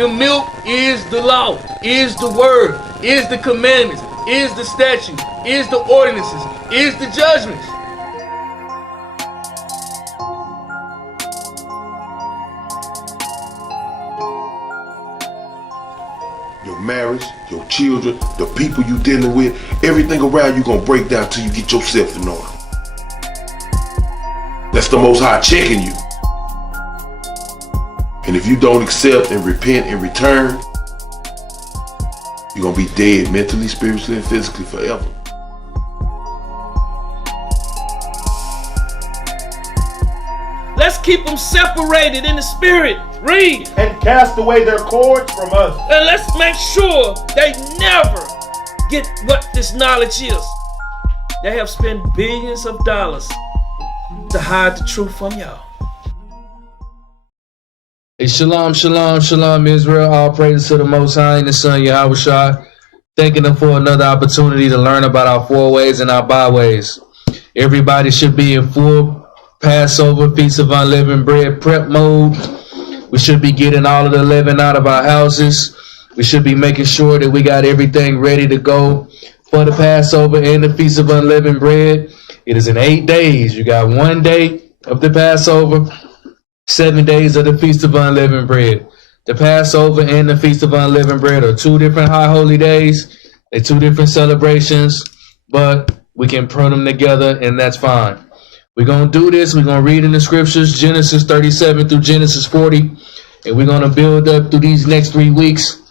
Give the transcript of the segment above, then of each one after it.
The milk is the law, is the word, is the commandments, is the statutes, is the ordinances, is the judgments. Your marriage, your children, the people you dealing with, everything around you gonna break down till you get yourself in order. That's the Most High checking you. And if you don't accept and repent and return, you're gonna be dead mentally, spiritually, and physically forever. Let's keep them separated in the spirit. Read. And cast away their cords from us. And let's make sure they never get what this knowledge is. They have spent billions of dollars to hide the truth from y'all. Hey, shalom, shalom, shalom, Israel. All praises to the Most High and the Son, Yahawashi. Thanking them for another opportunity to learn about our four ways and our byways. Everybody should be in full Passover, Feast of Unleavened Bread prep mode. We should be getting all of the leaven out of our houses. We should be making sure that we got everything ready to go for the Passover and the Feast of Unleavened Bread. It is in 8 days. You got 1 day of the Passover, 7 days of the Feast of Unleavened Bread. The Passover and the Feast of Unleavened Bread are two different high holy days. They're two different celebrations, but we can put them together and that's fine. We're going to do this. We're going to read in the scriptures, Genesis 37 through Genesis 40, and we're going to build up through these next 3 weeks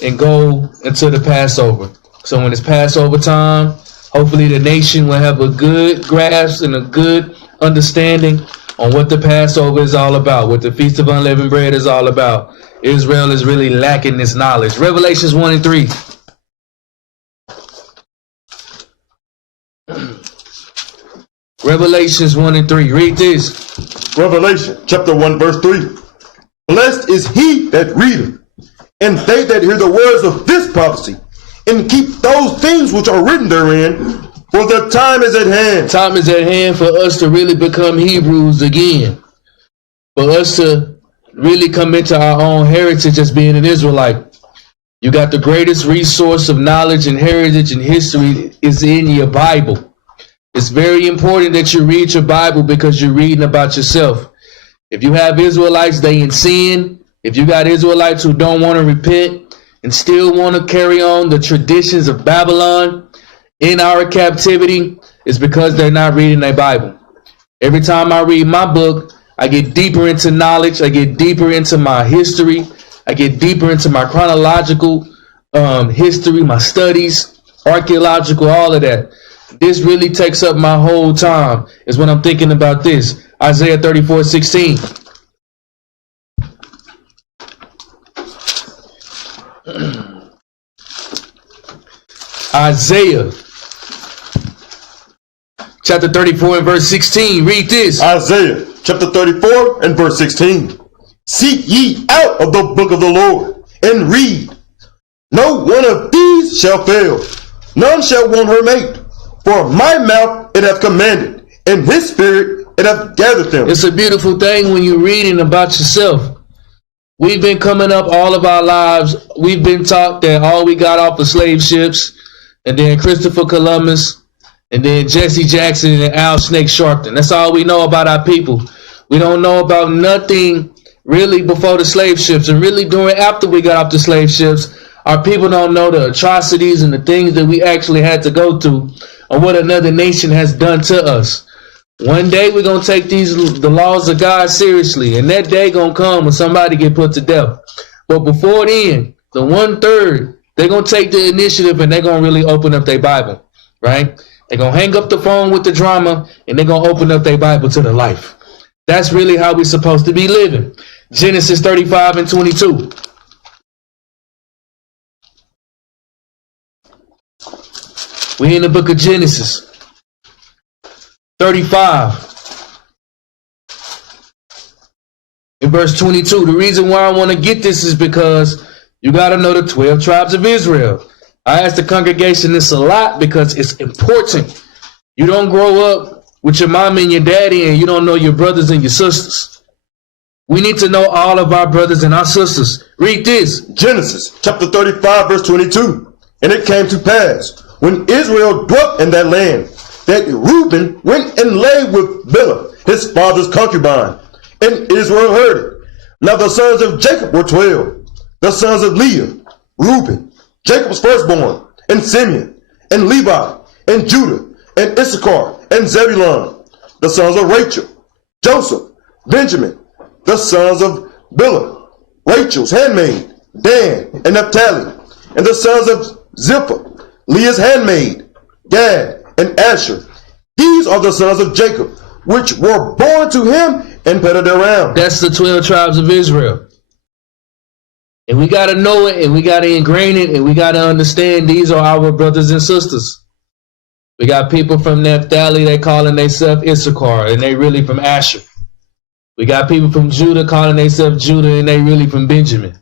and go into the Passover. So when it's Passover time, hopefully the nation will have a good grasp and a good understanding on what the Passover is all about, what the Feast of Unleavened Bread is all about. Israel is really lacking this knowledge. Revelations 1 and 3. Revelations 1 and 3. Read this. Revelation chapter 1 verse 3. Blessed is he that readeth, and they that hear the words of this prophecy, and keep those things which are written therein, for the time is at hand. Time is at hand for us to really become Hebrews again. For us to really come into our own heritage as being an Israelite. You got the greatest resource of knowledge and heritage and history is in your Bible. It's very important that you read your Bible because you're reading about yourself. If you have Israelites, they in sin. If you got Israelites who don't want to repent and still want to carry on the traditions of Babylon in our captivity, it's because they're not reading their Bible. Every time I read my book, I get deeper into knowledge. I get deeper into my history. I get deeper into my chronological history, my studies, archaeological, all of that. This really takes up my whole time is when I'm thinking about this. Isaiah 34:16. Isaiah chapter 34 and verse 16. Read this. Isaiah chapter 34 and verse 16. Seek ye out of the book of the Lord, and read. No one of these shall fail, none shall want her mate. For my mouth it hath commanded, and his spirit it hath gathered them. It's a beautiful thing when you're reading about yourself. We've been coming up all of our lives. We've been taught that all we got off of slave ships, and then Christopher Columbus, and then Jesse Jackson and Al Snake Sharpton. That's all we know about our people. We don't know about nothing really before the slave ships, and really during after we got off the slave ships. Our people don't know the atrocities and the things that we actually had to go through, or what another nation has done to us. One day we're going to take the laws of God seriously, and that day going to come when somebody get put to death. But before then, the 1/3, they're going to take the initiative and they're going to really open up their Bible, right? They're going to hang up the phone with the drama and they're going to open up their Bible to the life. That's really how we're supposed to be living. Genesis 35 and 22. We're in the book of Genesis 35 in verse 22. The reason why I want to get this is because you got to know the 12 tribes of Israel. I ask the congregation this a lot because it's important. You don't grow up with your mom and your daddy and you don't know your brothers and your sisters. We need to know all of our brothers and our sisters. Read this. Genesis chapter 35 verse 22. And it came to pass, when Israel dwelt in that land, that Reuben went and lay with Bilhah, his father's concubine. And Israel heard it. Now the sons of Jacob were 12. The sons of Leah, Reuben, Jacob's firstborn, and Simeon, and Levi, and Judah, and Issachar, and Zebulun. The sons of Rachel, Joseph, Benjamin. The sons of Bilhah, Rachel's handmaid, Dan, and Naphtali. And the sons of Zilpah, Leah's handmaid, Gad, and Asher. These are the sons of Jacob, which were born to him and petted around. That's the 12 tribes of Israel. And we got to know it, and we got to ingrain it, and we got to understand these are our brothers and sisters. We got people from Naphtali, they calling themselves Issachar, and they really from Asher. We got people from Judah calling themselves Judah, and they really from Benjamin.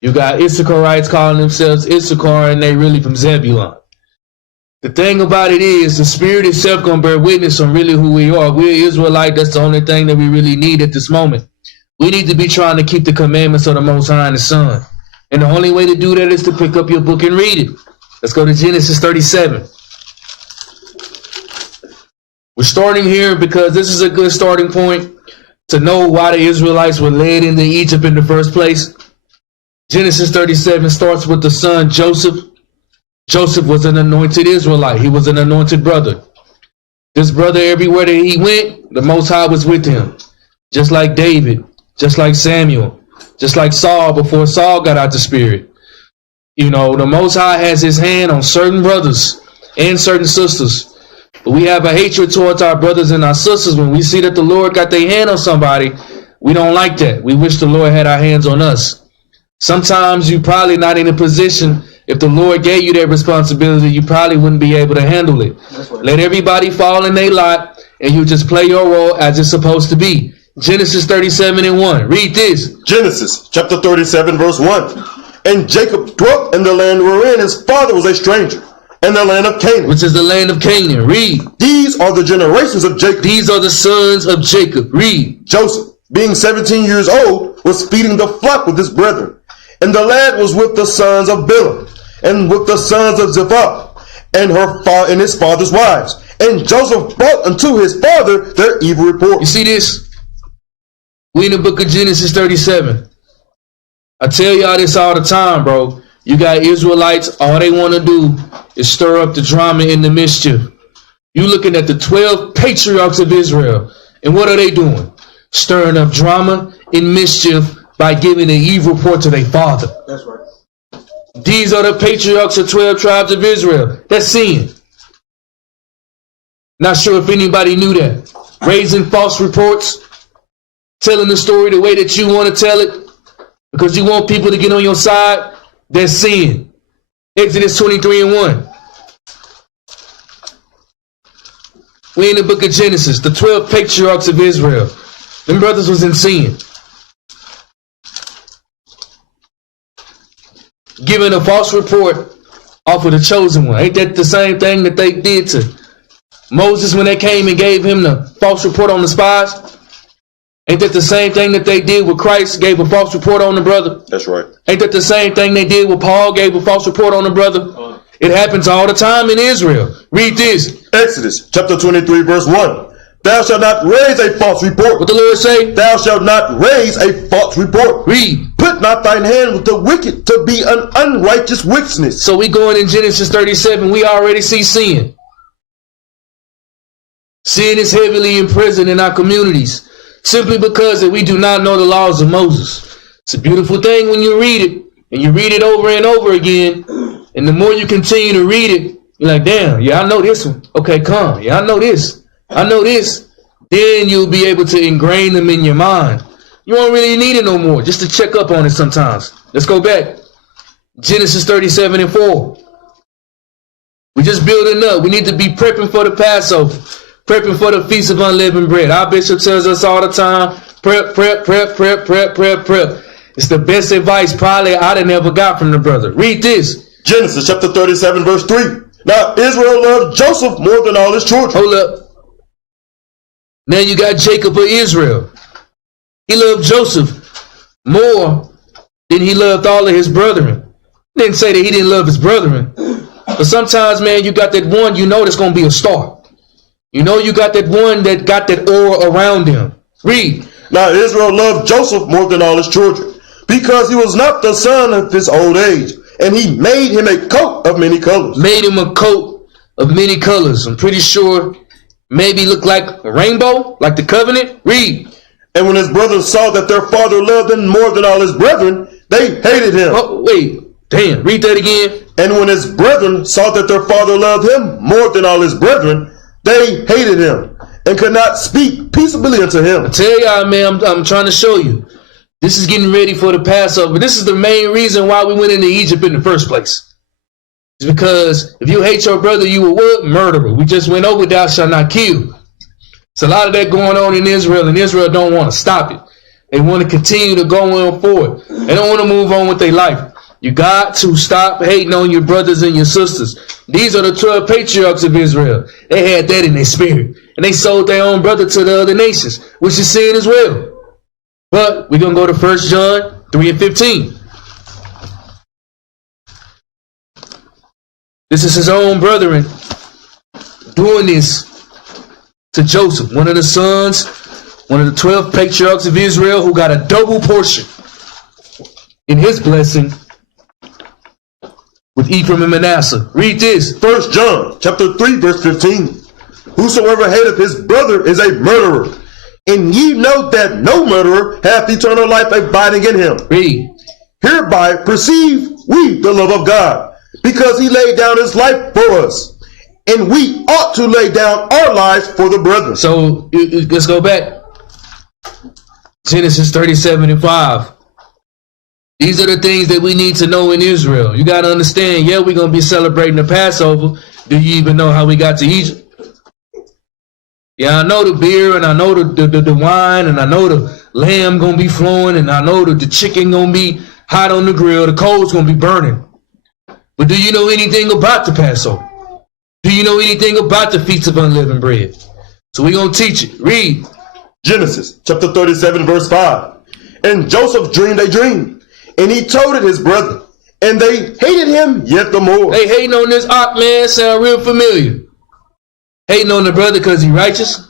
You got Issacharites calling themselves Issachar, and they really from Zebulun. The thing about it is, the Spirit itself going to bear witness on really who we are. We're Israelite. That's the only thing that we really need at this moment. We need to be trying to keep the commandments of the Most High and the Son. And the only way to do that is to pick up your book and read it. Let's go to Genesis 37. We're starting here because this is a good starting point to know why the Israelites were led into Egypt in the first place. Genesis 37 starts with the son Joseph. Joseph was an anointed Israelite. He was an anointed brother. This brother, everywhere that he went, the Most High was with him. Just like David, just like Samuel, just like Saul before Saul got out the Spirit. You know, the Most High has his hand on certain brothers and certain sisters. But we have a hatred towards our brothers and our sisters. When we see that the Lord got their hand on somebody, we don't like that. We wish the Lord had our hands on us. Sometimes you're probably not in a position. If the Lord gave you that responsibility, you probably wouldn't be able to handle it. Let everybody fall in their lot, and you just play your role as it's supposed to be. Genesis 37:1. Read this. Genesis chapter 37 verse 1. And Jacob dwelt in the land wherein his father was a stranger, in the land of Canaan. Which is the land of Canaan. Read. These are the generations of Jacob. These are the sons of Jacob. Read. Joseph, being 17 years old, was feeding the flock with his brethren. And the lad was with the sons of Bilhah, and with the sons of Zilpah, and his father's wives. And Joseph brought unto his father their evil report. You see this? We in the book of Genesis 37. I tell y'all this all the time, bro. You got Israelites, all they want to do is stir up the drama and the mischief. You looking at the 12 patriarchs of Israel, and what are they doing? Stirring up drama and mischief by giving an evil report to their father. That's right. These are the patriarchs of 12 tribes of Israel. That's sin. Not sure if anybody knew that. Raising false reports, telling the story the way that you want to tell it, because you want people to get on your side, that's sin. Exodus 23:1. We in the book of Genesis, the 12 patriarchs of Israel. Them brothers was in sin. Giving a false report off of the chosen one. Ain't that the same thing that they did to Moses when they came and gave him the false report on the spies? Ain't that the same thing that they did with Christ, gave a false report on the brother? That's right. Ain't that the same thing they did with Paul, gave a false report on the brother? It happens all the time in Israel. Read this. Exodus chapter 23 verse 1. Thou shalt not raise a false report. What the Lord say? Thou shalt not raise a false report. Read. Put not thine hand with the wicked to be an unrighteous witness. So we going in Genesis 37, we already see sin. Sin is heavily imprisoned in our communities simply because that we do not know the laws of Moses. It's a beautiful thing when you read it, and you read it over and over again, and the more you continue to read it, you're like, damn, yeah, I know this one. Okay, come. Yeah, I know this. I know this. Then you'll be able to ingrain them in your mind. You won't really need it no more, just to check up on it sometimes. Let's go back. Genesis 37:4. We're just building up. We need to be prepping for the Passover, prepping for the Feast of Unleavened Bread. Our bishop tells us all the time, prep, prep, prep, prep, prep, prep, prep. It's the best advice probably I'd have never got from the brother. Read this. Genesis chapter 37 verse 3. Now Israel loved Joseph more than all his children. Hold up. Now you got Jacob of Israel. He loved Joseph more than he loved all of his brethren. Didn't say that he didn't love his brethren. But sometimes, man, you got that one you know that's going to be a star. You know you got that one that got that aura around him. Read. Now Israel loved Joseph more than all his children, because he was not the son of his old age, and he made him a coat of many colors. Made him a coat of many colors. I'm pretty sure maybe looked like a rainbow, like the covenant. Read. And when his brothers saw that their father loved him more than all his brethren, they hated him. Oh, wait. Damn. Read that again. And when his brethren saw that their father loved him more than all his brethren, they hated him and could not speak peaceably unto him. I tell y'all, man, I'm trying to show you. This is getting ready for the Passover. This is the main reason why we went into Egypt in the first place. It's because if you hate your brother, you a what? Murderer. We just went over thou shalt not kill. It's a lot of that going on in Israel, and Israel don't want to stop it. They want to continue to go on forward. They don't want to move on with their life. You got to stop hating on your brothers and your sisters. These are the 12 patriarchs of Israel. They had that in their spirit. And they sold their own brother to the other nations, which is sin as well. But we're going to go to 1 John 3 and 15. This is his own brethren doing this to Joseph, one of the sons, one of the 12 patriarchs of Israel, who got a double portion in his blessing with Ephraim and Manasseh. Read this. 1 John chapter 3 verse 15. Whosoever hateth his brother is a murderer, and ye know that no murderer hath eternal life abiding in him. Read. Hereby perceive we the love of God, because he laid down his life for us, and we ought to lay down our lives for the brethren. So let's go back. Genesis 37 and 5. These are the things that we need to know in Israel. You got to understand, yeah, we're going to be celebrating the Passover. Do you even know how we got to Egypt? Yeah, I know the beer, and I know the wine, and I know the lamb going to be flowing, and I know the chicken going to be hot on the grill. The coal's going to be burning. But do you know anything about the Passover? Do you know anything about the Feast of Unleavened Bread? So we're going to teach it. Read. Genesis chapter 37 verse 5. And Joseph dreamed a dream, and he told it his brother, and they hated him yet the more. They hating on this Ock, man. Sound real familiar. Hating on the brother because he righteous.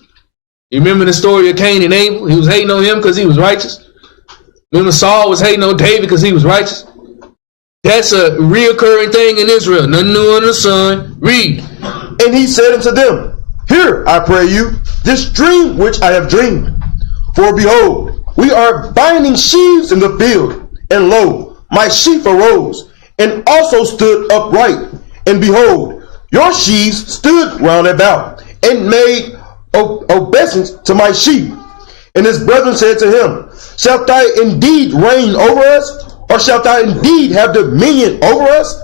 You remember the story of Cain and Abel? He was hating on him because he was righteous. Remember Saul was hating on David because he was righteous. That's a reoccurring thing in Israel. Nothing new under the sun. Read. And he said unto them, Hear, I pray you, this dream which I have dreamed. For behold, we are binding sheaves in the field, and lo, my sheaf arose, and also stood upright. And behold, your sheaves stood round about, and made obeisance to my sheep. And his brethren said to him, Shalt thou indeed reign over us? Or shalt thou indeed have dominion over us?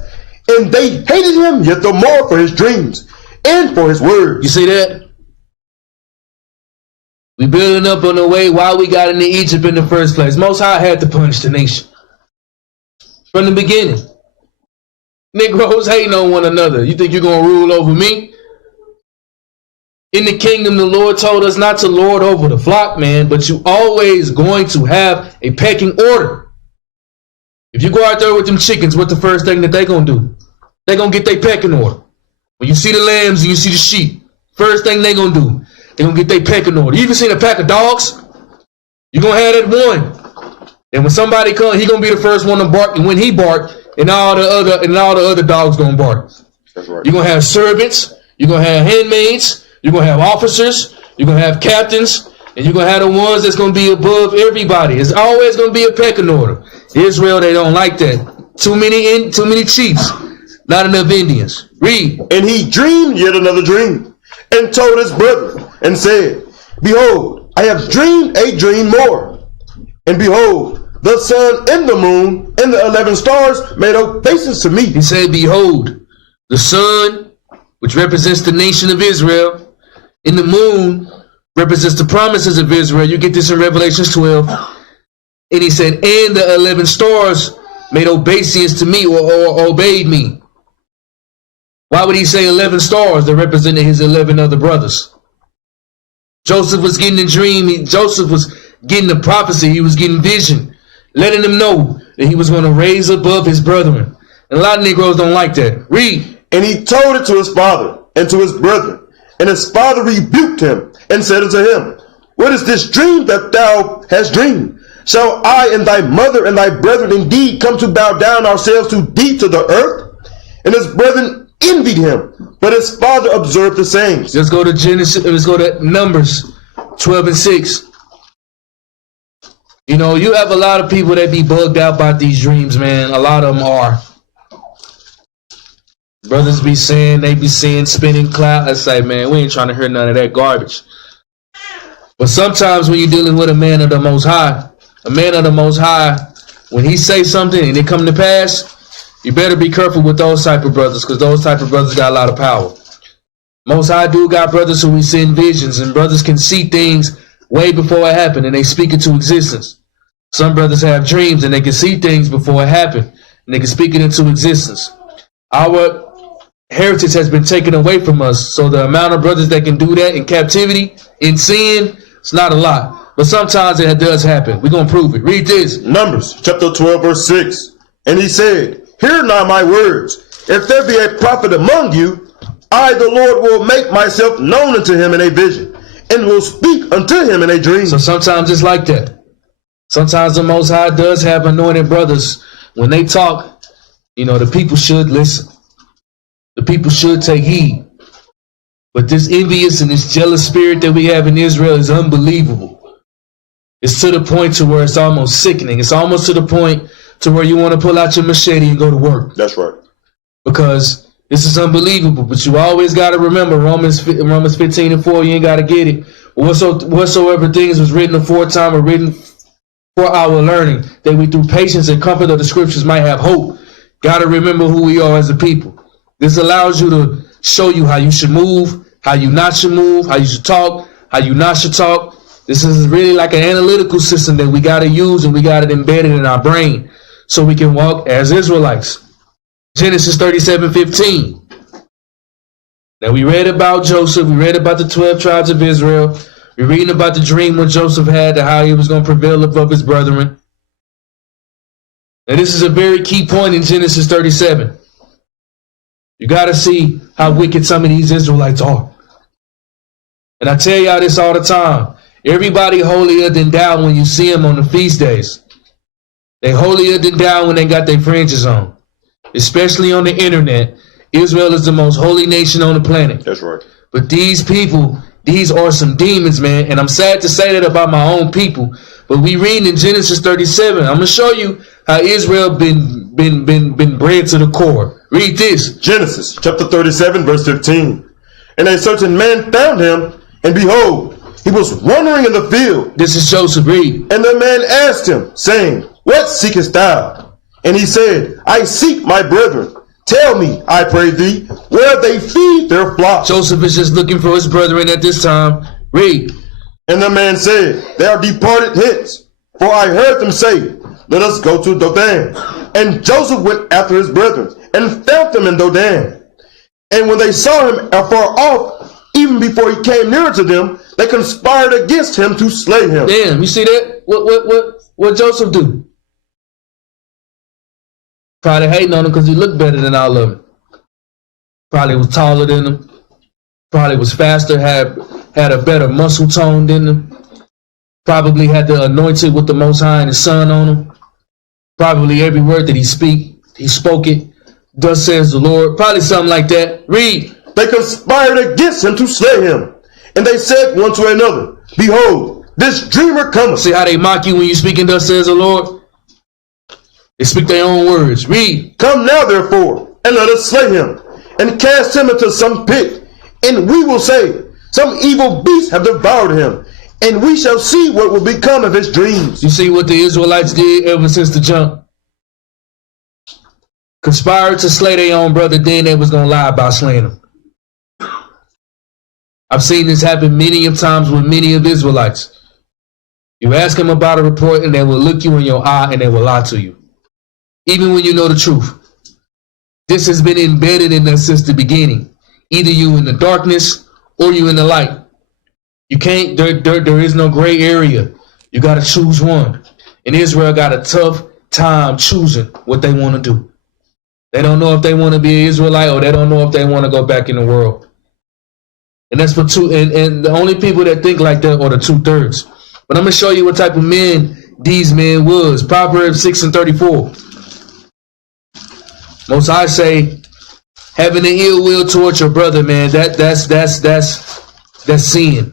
And they hated him yet the more for his dreams and for his words. You see that? We building up on the way why we got into Egypt in the first place. Most High had to punish the nation from the beginning. Negroes hating on one another. You think you're going to rule over me? In the kingdom, the Lord told us not to lord over the flock, man, but you always going to have a pecking order. If you go out there with them chickens, what's the first thing that they going to do? They going to get their pecking order. When you see the lambs and you see the sheep, first thing they going to do, they going to get their pecking order. You even seen a pack of dogs? You're going to have that one. And when somebody comes, he going to be the first one to bark. And when he bark, and all the other dogs going to bark. That's right. You're going to have servants. You're going to have handmaids. You're going to have officers. You're going to have captains. And you're going to have the ones that's going to be above everybody. It's always going to be a pecking order. Israel, they don't like that. Too many chiefs. Not enough Indians. Read. And he dreamed yet another dream, and told his brethren, and said, Behold, I have dreamed a dream more. And behold, the sun and the moon and the 11 stars made obeisance to me. He said, Behold, the sun, which represents the nation of Israel, and the moon represents the promises of Israel. You get this in Revelation 12. And he said, and the 11 stars made obeisance to me, or obeyed me. Why would he say 11 stars that represented his 11 other brothers? Joseph was getting a dream. Joseph was getting the prophecy. He was getting vision, letting them know that he was going to raise above his brethren. And a lot of Negroes don't like that. Read. And he told it to his father and to his brethren. And his father rebuked him and said unto him, What is this dream that thou hast dreamed? Shall I and thy mother and thy brethren indeed come to bow down ourselves to thee to the earth? And his brethren envied him, but his father observed the sayings. Let's go to Genesis. Let's go to Numbers 12 and 6. You know, you have a lot of people that be bugged out by these dreams, man. A lot of them are. Brothers be saying, they be seeing spinning cloud. I say, man, we ain't trying to hear none of that garbage. But sometimes when you're dealing with a man of the Most High, when he say something and it come to pass, you better be careful with those type of brothers, because those type of brothers got a lot of power. Most High do got brothers who we send visions, and brothers can see things way before it happened and they speak it to existence. Some brothers have dreams and they can see things before it happened and they can speak it into existence. Our heritage has been taken away from us, so the amount of brothers that can do that in captivity, in sin, it's not a lot. But sometimes it does happen. We're going to prove it. Read this. Numbers chapter 12 verse 6. And he said, Hear now my words. If there be a prophet among you, I the Lord will make myself known unto him in a vision, and will speak unto him in a dream. So sometimes it's like that. Sometimes the Most High does have anointed brothers. When they talk, you know, the people should listen. The people should take heed. But this envious and this jealous spirit that we have in Israel is unbelievable. It's to the point to where it's almost sickening. It's almost to the point to where you want to pull out your machete and go to work. That's right. Because this is unbelievable. But you always got to remember Romans 15 and 4, you ain't got to get it. Whatsoever things was written aforetime are written for our learning, that we through patience and comfort of the scriptures might have hope. Got to remember who we are as a people. This allows you to show you how you should move, how you not should move, how you should talk, how you not should talk. This is really like an analytical system that we got to use, and we got it embedded in our brain so we can walk as Israelites. Genesis 37:15. Now we read about Joseph. We read about the 12 tribes of Israel. We're reading about the dream when Joseph had, how he was going to prevail above his brethren. And this is a very key point in Genesis 37. You got to see how wicked some of these Israelites are. And I tell y'all this all the time. Everybody holier than thou when you see them on the feast days. They holier than thou when they got their fringes on. Especially on the internet. Israel is the most holy nation on the planet. That's right. But these people, these are some demons, man. And I'm sad to say that about my own people. But we read in Genesis 37. I'm going to show you how Israel been bred to the core. Read this. Genesis chapter 37 verse 15. And a certain man found him, and behold, he was wandering in the field. This is Joseph. Read. And the man asked him, saying, What seekest thou? And he said, I seek my brethren. Tell me, I pray thee, where they feed their flocks. Joseph is just looking for his brethren at this time. Read. And the man said, They are departed hence, for I heard them say, Let us go to Dothan. And Joseph went after his brethren, and found them in Dothan. And when they saw him afar off, even before he came nearer to them, they conspired against him to slay him. Damn, you see that? What Joseph do? Probably hating on him because he looked better than all of them. Probably was taller than them. Probably was faster, had a better muscle tone than them. Probably had the anointed with the Most High and his Son on him. Probably every word that he spoke it. Thus says the Lord. Probably something like that. Read. They conspired against him to slay him. And they said one to another, Behold, this dreamer cometh. See how they mock you when you speak in thus says the Lord? They speak their own words. Read. Come now, therefore, and let us slay him, and cast him into some pit. And we will say, Some evil beasts have devoured him, and we shall see what will become of his dreams. You see what the Israelites did ever since the jump? Conspired to slay their own brother, then they was going to lie about slaying him. I've seen this happen many of times with many of Israelites. You ask them about a report and they will look you in your eye and they will lie to you. Even when you know the truth. This has been embedded in us since the beginning. Either you in the darkness or you in the light. You can't, there is no gray area. You got to choose one. And Israel got a tough time choosing what they want to do. They don't know if they want to be an Israelite, or they don't know if they want to go back in the world. And that's for two. And the only people that think like that are the 2/3. But I'm going to show you what type of men these men was. Proverbs 6:34. Most High say, having an ill will towards your brother, man, that's sin.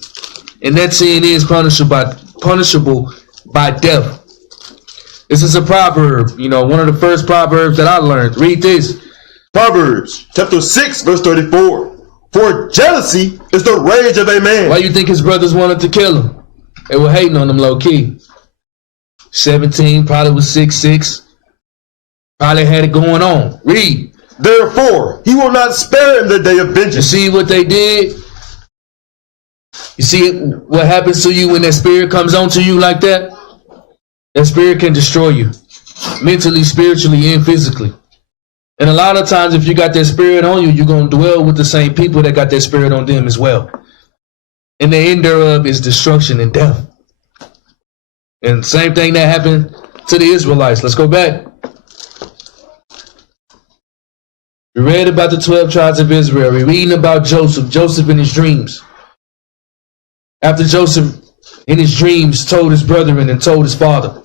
And that sin is punishable by death. This is a proverb, one of the first proverbs that I learned. Read this. Proverbs chapter 6, verse 34. For jealousy is the rage of a man. Why you think his brothers wanted to kill him? They were hating on him low key. 17, probably was 6'6". Probably had it going on. Read. Therefore, he will not spare in the day of You vengeance. see what they did? You see what happens to you when that spirit comes onto you like that? That spirit can destroy you. Mentally, spiritually, and physically. And a lot of times if you got that spirit on you, you're going to dwell with the same people that got that spirit on them as well. And the end thereof is destruction and death. And same thing that happened to the Israelites. Let's go back. We read about the 12 tribes of Israel. We're reading about Joseph in his dreams. After Joseph in his dreams told his brethren and told his father.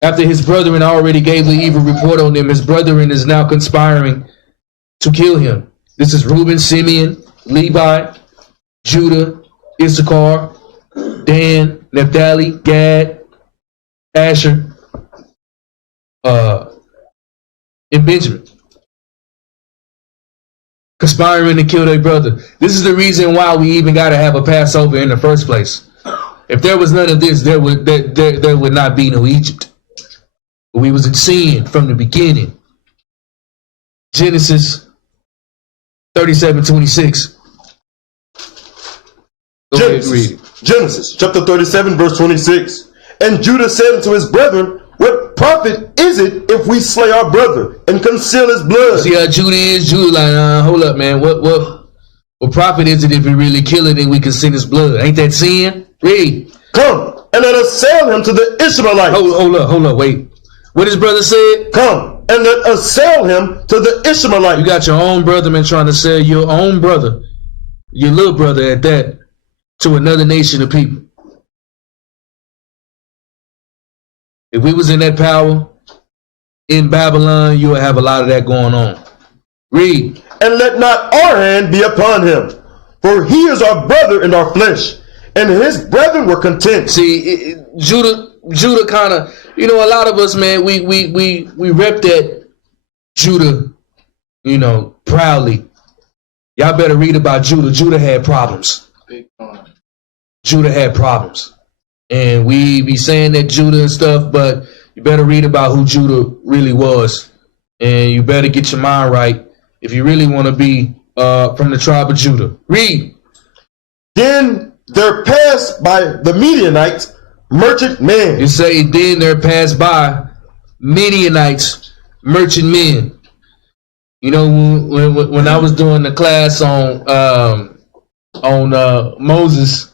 After his brethren already gave the evil report on him, his brethren is now conspiring to kill him. This is Reuben, Simeon, Levi, Judah, Issachar, Dan, Naphtali, Gad, Asher, and Benjamin. Conspiring to kill their brother. This is the reason why we even got to have a Passover in the first place. If there was none of this, there would not be no Egypt. We was in sin from the beginning. Genesis 37:26. Go ahead and read it. Genesis chapter 37, verse 26. And Judah said unto his brethren, what profit is it if we slay our brother and conceal his blood? See how Judah is? Judah like, hold up, man. What profit is it if we really kill it and we conceal his blood? Ain't that sin? Read. Come and let us sell him to the Ishmaelites. Hold up, wait. What his brother said? Come and let us sell him to the Ishmaelites. You got your own brother, man, trying to sell your own brother, your little brother at that, to another nation of people. If we was in that power in Babylon, you would have a lot of that going on. Read. And let not our hand be upon him, for he is our brother and our flesh, and his brethren were content. See, Judah kind of, a lot of us, man, we rep that Judah, proudly. Y'all better read about Judah. Judah had problems. Judah had problems. And we be saying that Judah and stuff, but you better read about who Judah really was. And you better get your mind right if you really want to be from the tribe of Judah. Read. Then there passed by the Midianites merchant men. It say, then there passed by Midianites, merchant men. When I was doing the class on Moses,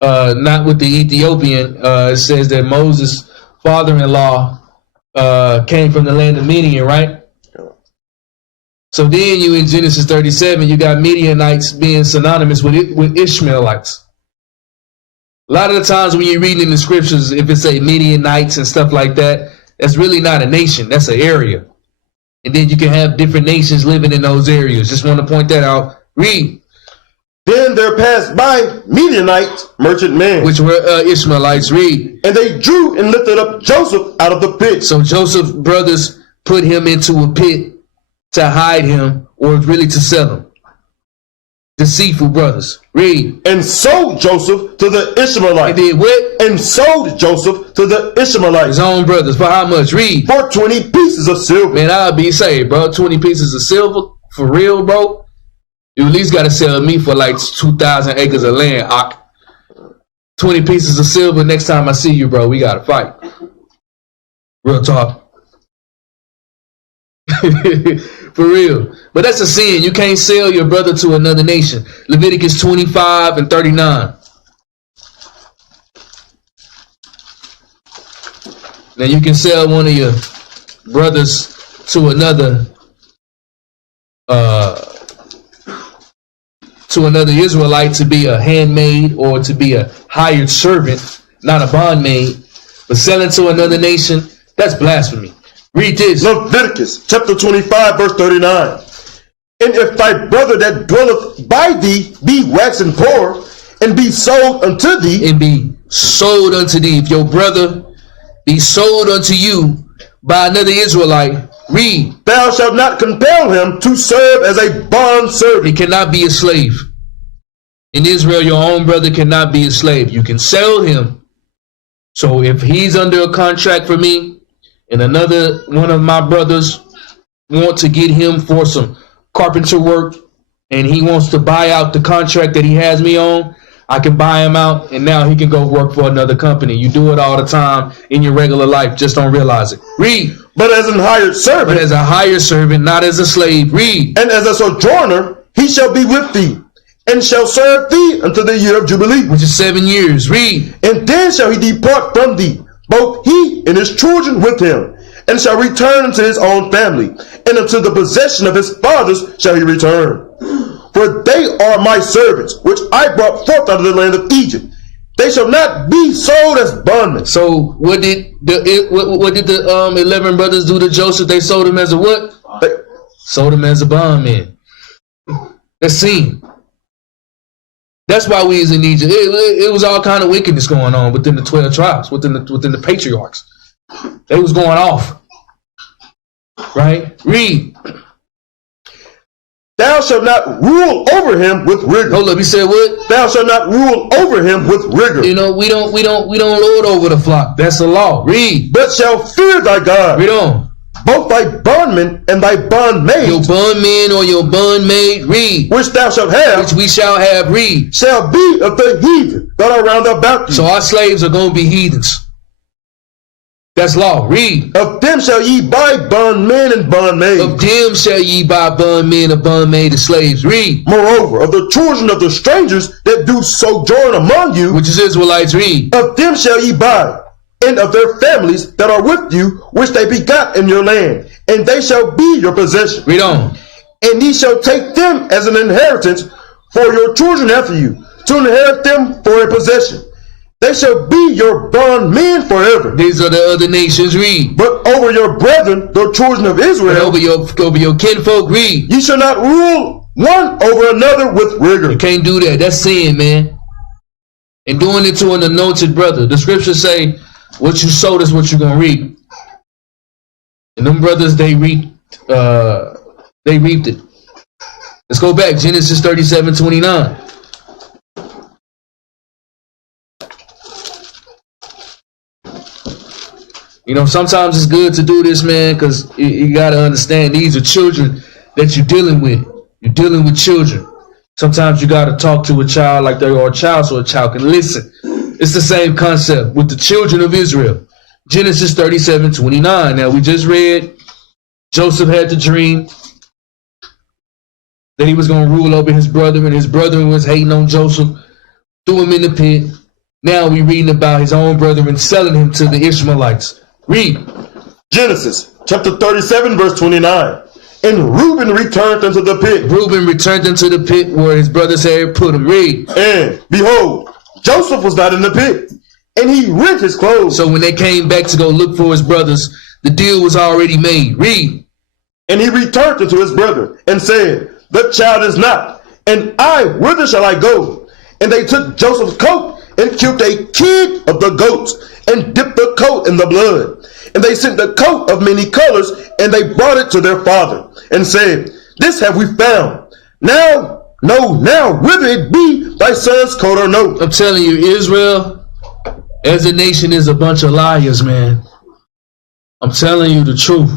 not with the Ethiopian, it says that Moses' father-in-law came from the land of Midian, right? So then you in Genesis 37, you got Midianites being synonymous with Ishmaelites. A lot of the times when you're reading in the scriptures, if it say Midianites and stuff like that, that's really not a nation. That's an area. And then you can have different nations living in those areas. Just want to point that out. Read. Then there passed by Midianites merchant men, Which were Ishmaelites. Read. and they drew and lifted up Joseph out of the pit. So Joseph's brothers put him into a pit to hide him, or really to sell him. Deceitful brothers. Read. And sold Joseph to the They Ishmaelites. did what? And sold Joseph to the Ishmaelites His own brothers. For how much? Read. for 20 pieces of silver. Man, I'll be saved, bro. 20 pieces of silver? For real, bro? You at least got to sell me for like 2,000 acres of land, Ak. 20 pieces of silver. Next time I see you, bro, we got to fight. Real talk. For real. But that's a sin. You can't sell your brother to another nation. Leviticus 25 and 39. Now you can sell one of your brothers to another Israelite to be a handmaid or to be a hired servant, not a bondmaid, but selling to another nation, that's blasphemy. Read this. Leviticus chapter 25, verse 39. And if thy brother that dwelleth by thee be waxen poor, and be sold unto thee, And be sold unto thee. If your brother be sold unto you by another Israelite, read. thou shalt not compel him to serve as a bond servant. He cannot be a slave. In Israel, your own brother cannot be a slave. You can sell him. So if he's under a contract for me, and another one of my brothers want to get him for some carpenter work, and he wants to buy out the contract that he has me on, I can buy him out, and now he can go work for another company. You do it all the time in your regular life. Just don't realize it. Read. But as an hired servant, But as a hired servant, not as a slave. Read. and as a sojourner, he shall be with thee, and shall serve thee unto the year of Jubilee. Which is 7 years. Read. And then shall he depart from thee, both he and his children with him, and shall return unto his own family, and unto the possession of his fathers shall he return. For they are my servants, which I brought forth out of the land of Egypt. They shall not be sold as bondmen. So what did the 11 brothers do to Joseph? They sold him as a what? Sold him as a bondman. That's sin. That's why we was in Egypt. It was all kind of wickedness going on within the 12 tribes, within the patriarchs. They was going off. Right? Read. Thou shalt not rule over him with rigor. Hold up, he said what? Thou shalt not rule over him with rigor. You know, we don't lord over the flock. That's the law. Read. But shall fear thy God. Read on. Both thy bondmen and thy bondmaids, Your bondman or your bondmaid, read. which thou shalt have, Which we shall have, read. shall be of the heathen that are round about you. So our slaves are going to be heathens. That's law. Read. Of them shall ye buy bondmen and bondmaids. Of them shall ye buy bondmen and bondmaid and slaves. Read. Moreover, of the children of the strangers that do sojourn among you, Which is Israelites. Read. of them shall ye buy, and of their families that are with you, which they begot in your land, and they shall be your possession. Read on. And ye shall take them as an inheritance for your children after you, to inherit them for a possession. They shall be your bondmen forever. These are the other nations. Read. But over your brethren, the children of And Israel, over your kinfolk. Read. ye shall not rule one over another with rigor. You can't do that. That's sin, man. And doing it to an anointed brother. The scriptures say, what you sowed is what you're going to reap. And them brothers, they reaped it. Let's go back. Genesis 37:29. You know, sometimes it's good to do this, man, because you got to understand these are children that you're dealing with. You're dealing with children. Sometimes you got to talk to a child like they are a child so a child can listen. It's the same concept with the children of Israel. Genesis 37:29. Now, we just read Joseph had the dream that he was going to rule over his brother, and his brother was hating on Joseph, threw him in the pit. Now we're reading about his own brother and selling him to the Ishmaelites. Read. Genesis chapter 37, verse 29. And Reuben returned unto the pit. Reuben returned into the pit where his brothers had put him. Read. And behold, Joseph was not in the pit, and he rent his clothes. So when they came back to go look for his brothers, the deal was already made. Read. And he returned unto his brother, and said, the child is not, and I, whither shall I go? And they took Joseph's coat, and killed a kid of the goats, and dipped the coat in the blood. And they sent the coat of many colors, and they brought it to their father, and said, this have we found. Now, whether it be thy son's coat or no. I'm telling you, Israel, as a nation, is a bunch of liars, man. I'm telling you the truth.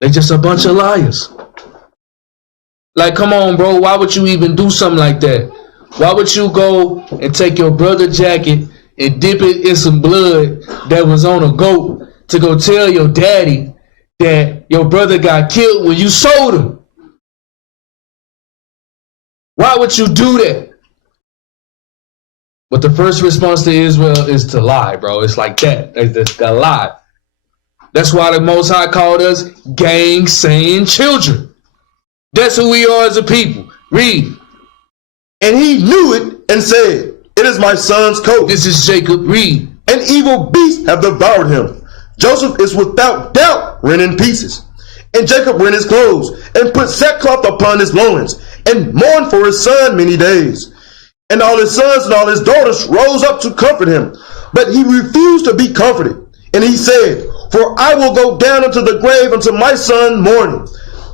They just a bunch of liars. Like, come on, bro. Why would you even do something like that? Why would you go and take your brother's jacket and dip it in some blood that was on a goat to go tell your daddy that your brother got killed when you sold him? Why would you do that? But the first response to Israel is to lie, bro. It's like that. It's a lie. That's why the Most High called us gang-saying children. That's who we are as a people. Read. And he knew it and said, it is my son's coat. This is Jacob. Read. An evil beast have devoured him. Joseph is without doubt rent in pieces. And Jacob rent his clothes and put sackcloth upon his loins and mourned for his son many days. And all his sons and all his daughters rose up to comfort him. But he refused to be comforted. And he said, for I will go down into the grave unto my son mourning.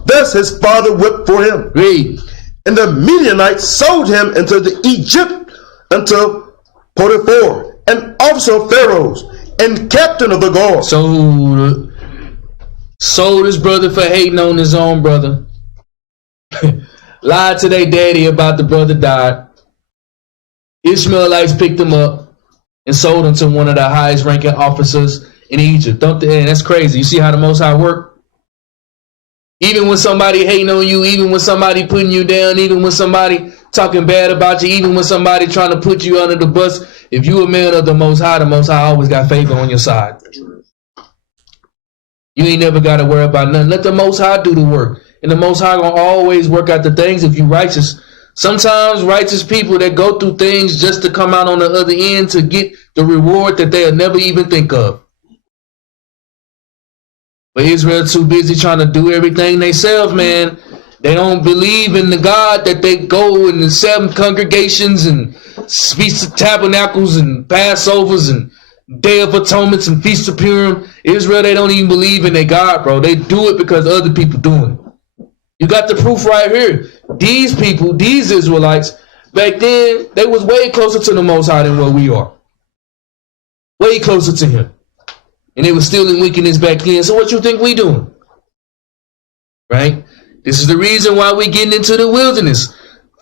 Thus his father wept for him. Read. And the Midianites sold him into the Egypt unto Potiphar, an officer of Pharaoh's and captain of the guard. So sold his brother for hating on his own brother. Lied to their daddy about the brother died. Ishmaelites picked him up and sold him to one of the highest ranking officers in Egypt. And that's crazy. You see how the Most High work? Even when somebody hating on you, even when somebody putting you down, even when somebody talking bad about you, even when somebody trying to put you under the bus, if you a man of the Most High always got favor on your side. You ain't never got to worry about nothing. Let the Most High do the work. And the Most High gonna always work out the things if you righteous. Sometimes righteous people that go through things just to come out on the other end to get the reward that they'll never even think of. But Israel too busy trying to do everything themselves, man. They don't believe in the God that they go in the 7 congregations and Feast of Tabernacles and Passovers and Day of Atonements and Feast of Purim. Israel, they don't even believe in their God, bro. They do it because other people doing it. You got the proof right here. These people, these Israelites, back then, they was way closer to the Most High than what we are. Way closer to him. And they were still in wickedness back then. So what you think we doing? Right? This is the reason why we getting into the wilderness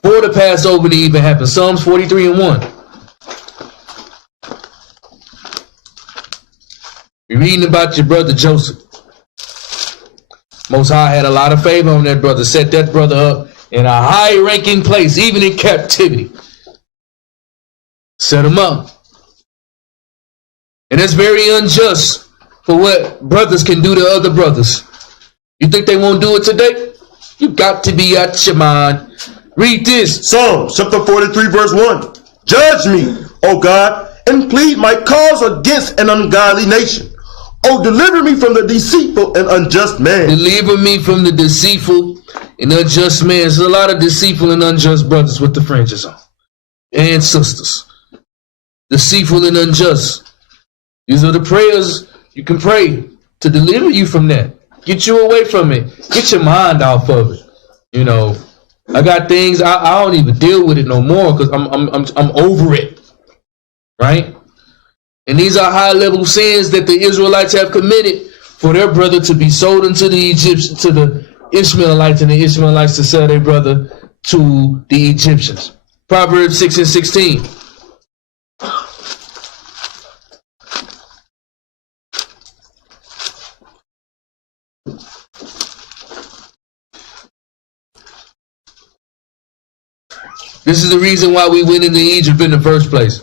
for the Passover to even happen. Psalms 43:1. We're reading about your brother Joseph. Most High had a lot of favor on that brother. Set that brother up in a high-ranking place, even in captivity. Set him up. And that's very unjust for what brothers can do to other brothers. You think they won't do it today? You got to be out your mind. Read this. Psalms chapter 43 verse 1. Judge me, O God, and plead my cause against an ungodly nation. Oh, deliver me from the deceitful and unjust man. Deliver me from the deceitful and unjust man. There's a lot of deceitful and unjust brothers with the fringes on. And sisters. Deceitful and unjust. These are the prayers you can pray to deliver you from that. Get you away from it. Get your mind off of it. You know, I got things I don't even deal with it no more because I'm over it. Right? And these are high level sins that the Israelites have committed for their brother to be sold into the Egyptians, to the Ishmaelites, and the Ishmaelites to sell their brother to the Egyptians. Proverbs 6:16. This is the reason why we went into Egypt in the first place.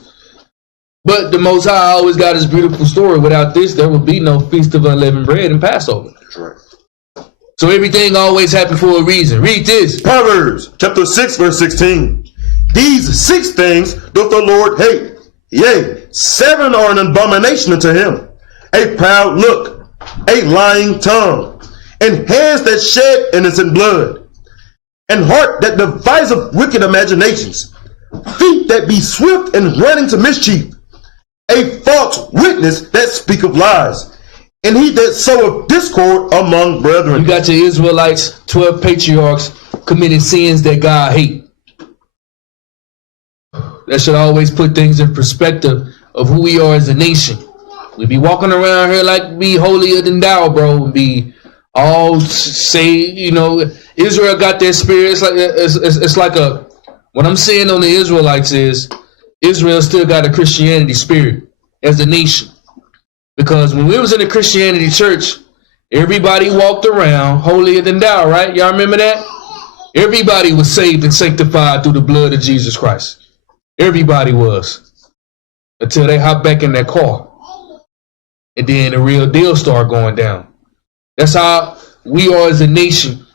But the Most High always got his beautiful story. Without this, there would be no Feast of Unleavened Bread and Passover. That's right. So everything always happened for a reason. Read this. Proverbs chapter 6 verse 16. These 6 things doth the Lord hate. Yea, 7 are an abomination unto him. A proud look, a lying tongue, and hands that shed innocent blood, and heart that deviseth wicked imaginations, feet that be swift in running to mischief, a false witness that speaketh lies, and he that soweth discord among brethren. You got your Israelites, 12 patriarchs, committed sins that God hate. That should always put things in perspective of who we are as a nation. We be walking around here like be holier than thou, bro. Be all say, you know, Israel got their spirit. It's like a, what I'm saying on the Israelites is Israel still got a Christianity spirit as a nation. Because when we was in the Christianity church, everybody walked around holier than thou, right? Y'all remember that? Everybody was saved and sanctified through the blood of Jesus Christ. Everybody was. until they hop back in that car. And then the real deal start going down. That's how we are as a nation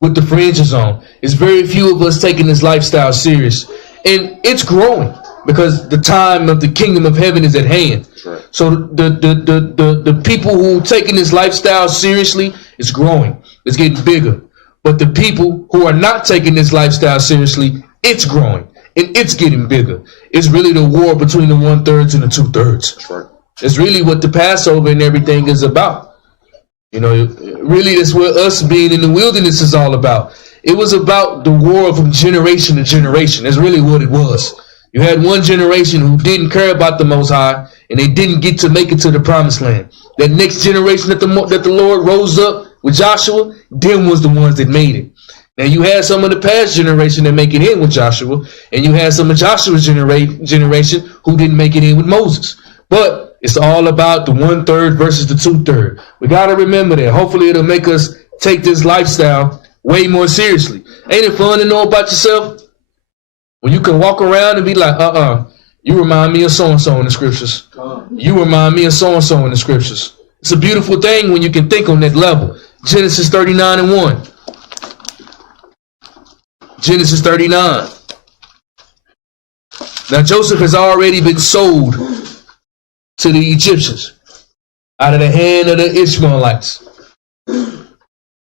with the fringes on. It's very few of us taking this lifestyle serious. And it's growing because the time of the kingdom of heaven is at hand. Right. So the people who are taking this lifestyle seriously is growing. It's getting bigger. But the people who are not taking this lifestyle seriously, it's growing. And it's getting bigger. It's really the war between the 1/3 and the 2/3. That's right. It's really what the Passover and everything is about. You know, really that's what us being in the wilderness is all about. It was about the war from generation to generation. That's really what it was. You had one generation who didn't care about the Most High, and they didn't get to make it to the Promised Land. That next generation that the Lord rose up with Joshua, them was the ones that made it. Now you had some of the past generation that make it in with Joshua, and you had some of Joshua's generation who didn't make it in with Moses. But it's all about the 1/3 versus the 2/3. We got to remember that. Hopefully it'll make us take this lifestyle way more seriously. Ain't it fun to know about yourself? When you can walk around and be like, you remind me of so-and-so in the scriptures. You remind me of so-and-so in the scriptures. It's a beautiful thing when you can think on that level. Genesis 39:1. Genesis 39. Now Joseph has already been sold to the Egyptians out of the hand of the Ishmaelites.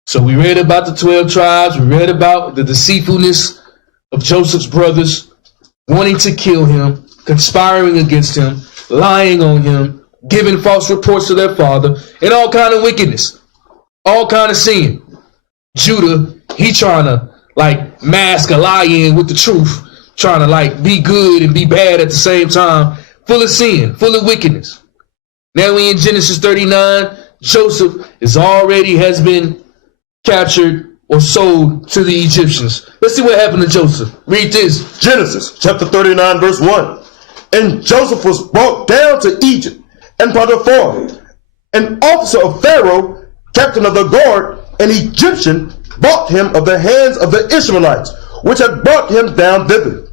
So we read about the 12 tribes. We read about the deceitfulness of Joseph's brothers wanting to kill him, conspiring against him, lying on him, giving false reports to their father, and all kind of wickedness, all kind of sin. Judah, he trying to like mask a lie in with the truth, trying to like be good and be bad at the same time, full of sin, full of wickedness. Now we in Genesis 39, Joseph has been captured or sold to the Egyptians. Let's see what happened to Joseph. Read this. Genesis chapter 39 verse 1. And Joseph was brought down to Egypt, and Potiphar, an officer of Pharaoh, captain of the guard, an Egyptian, bought him of the hands of the Ishmaelites, which had brought him down thither.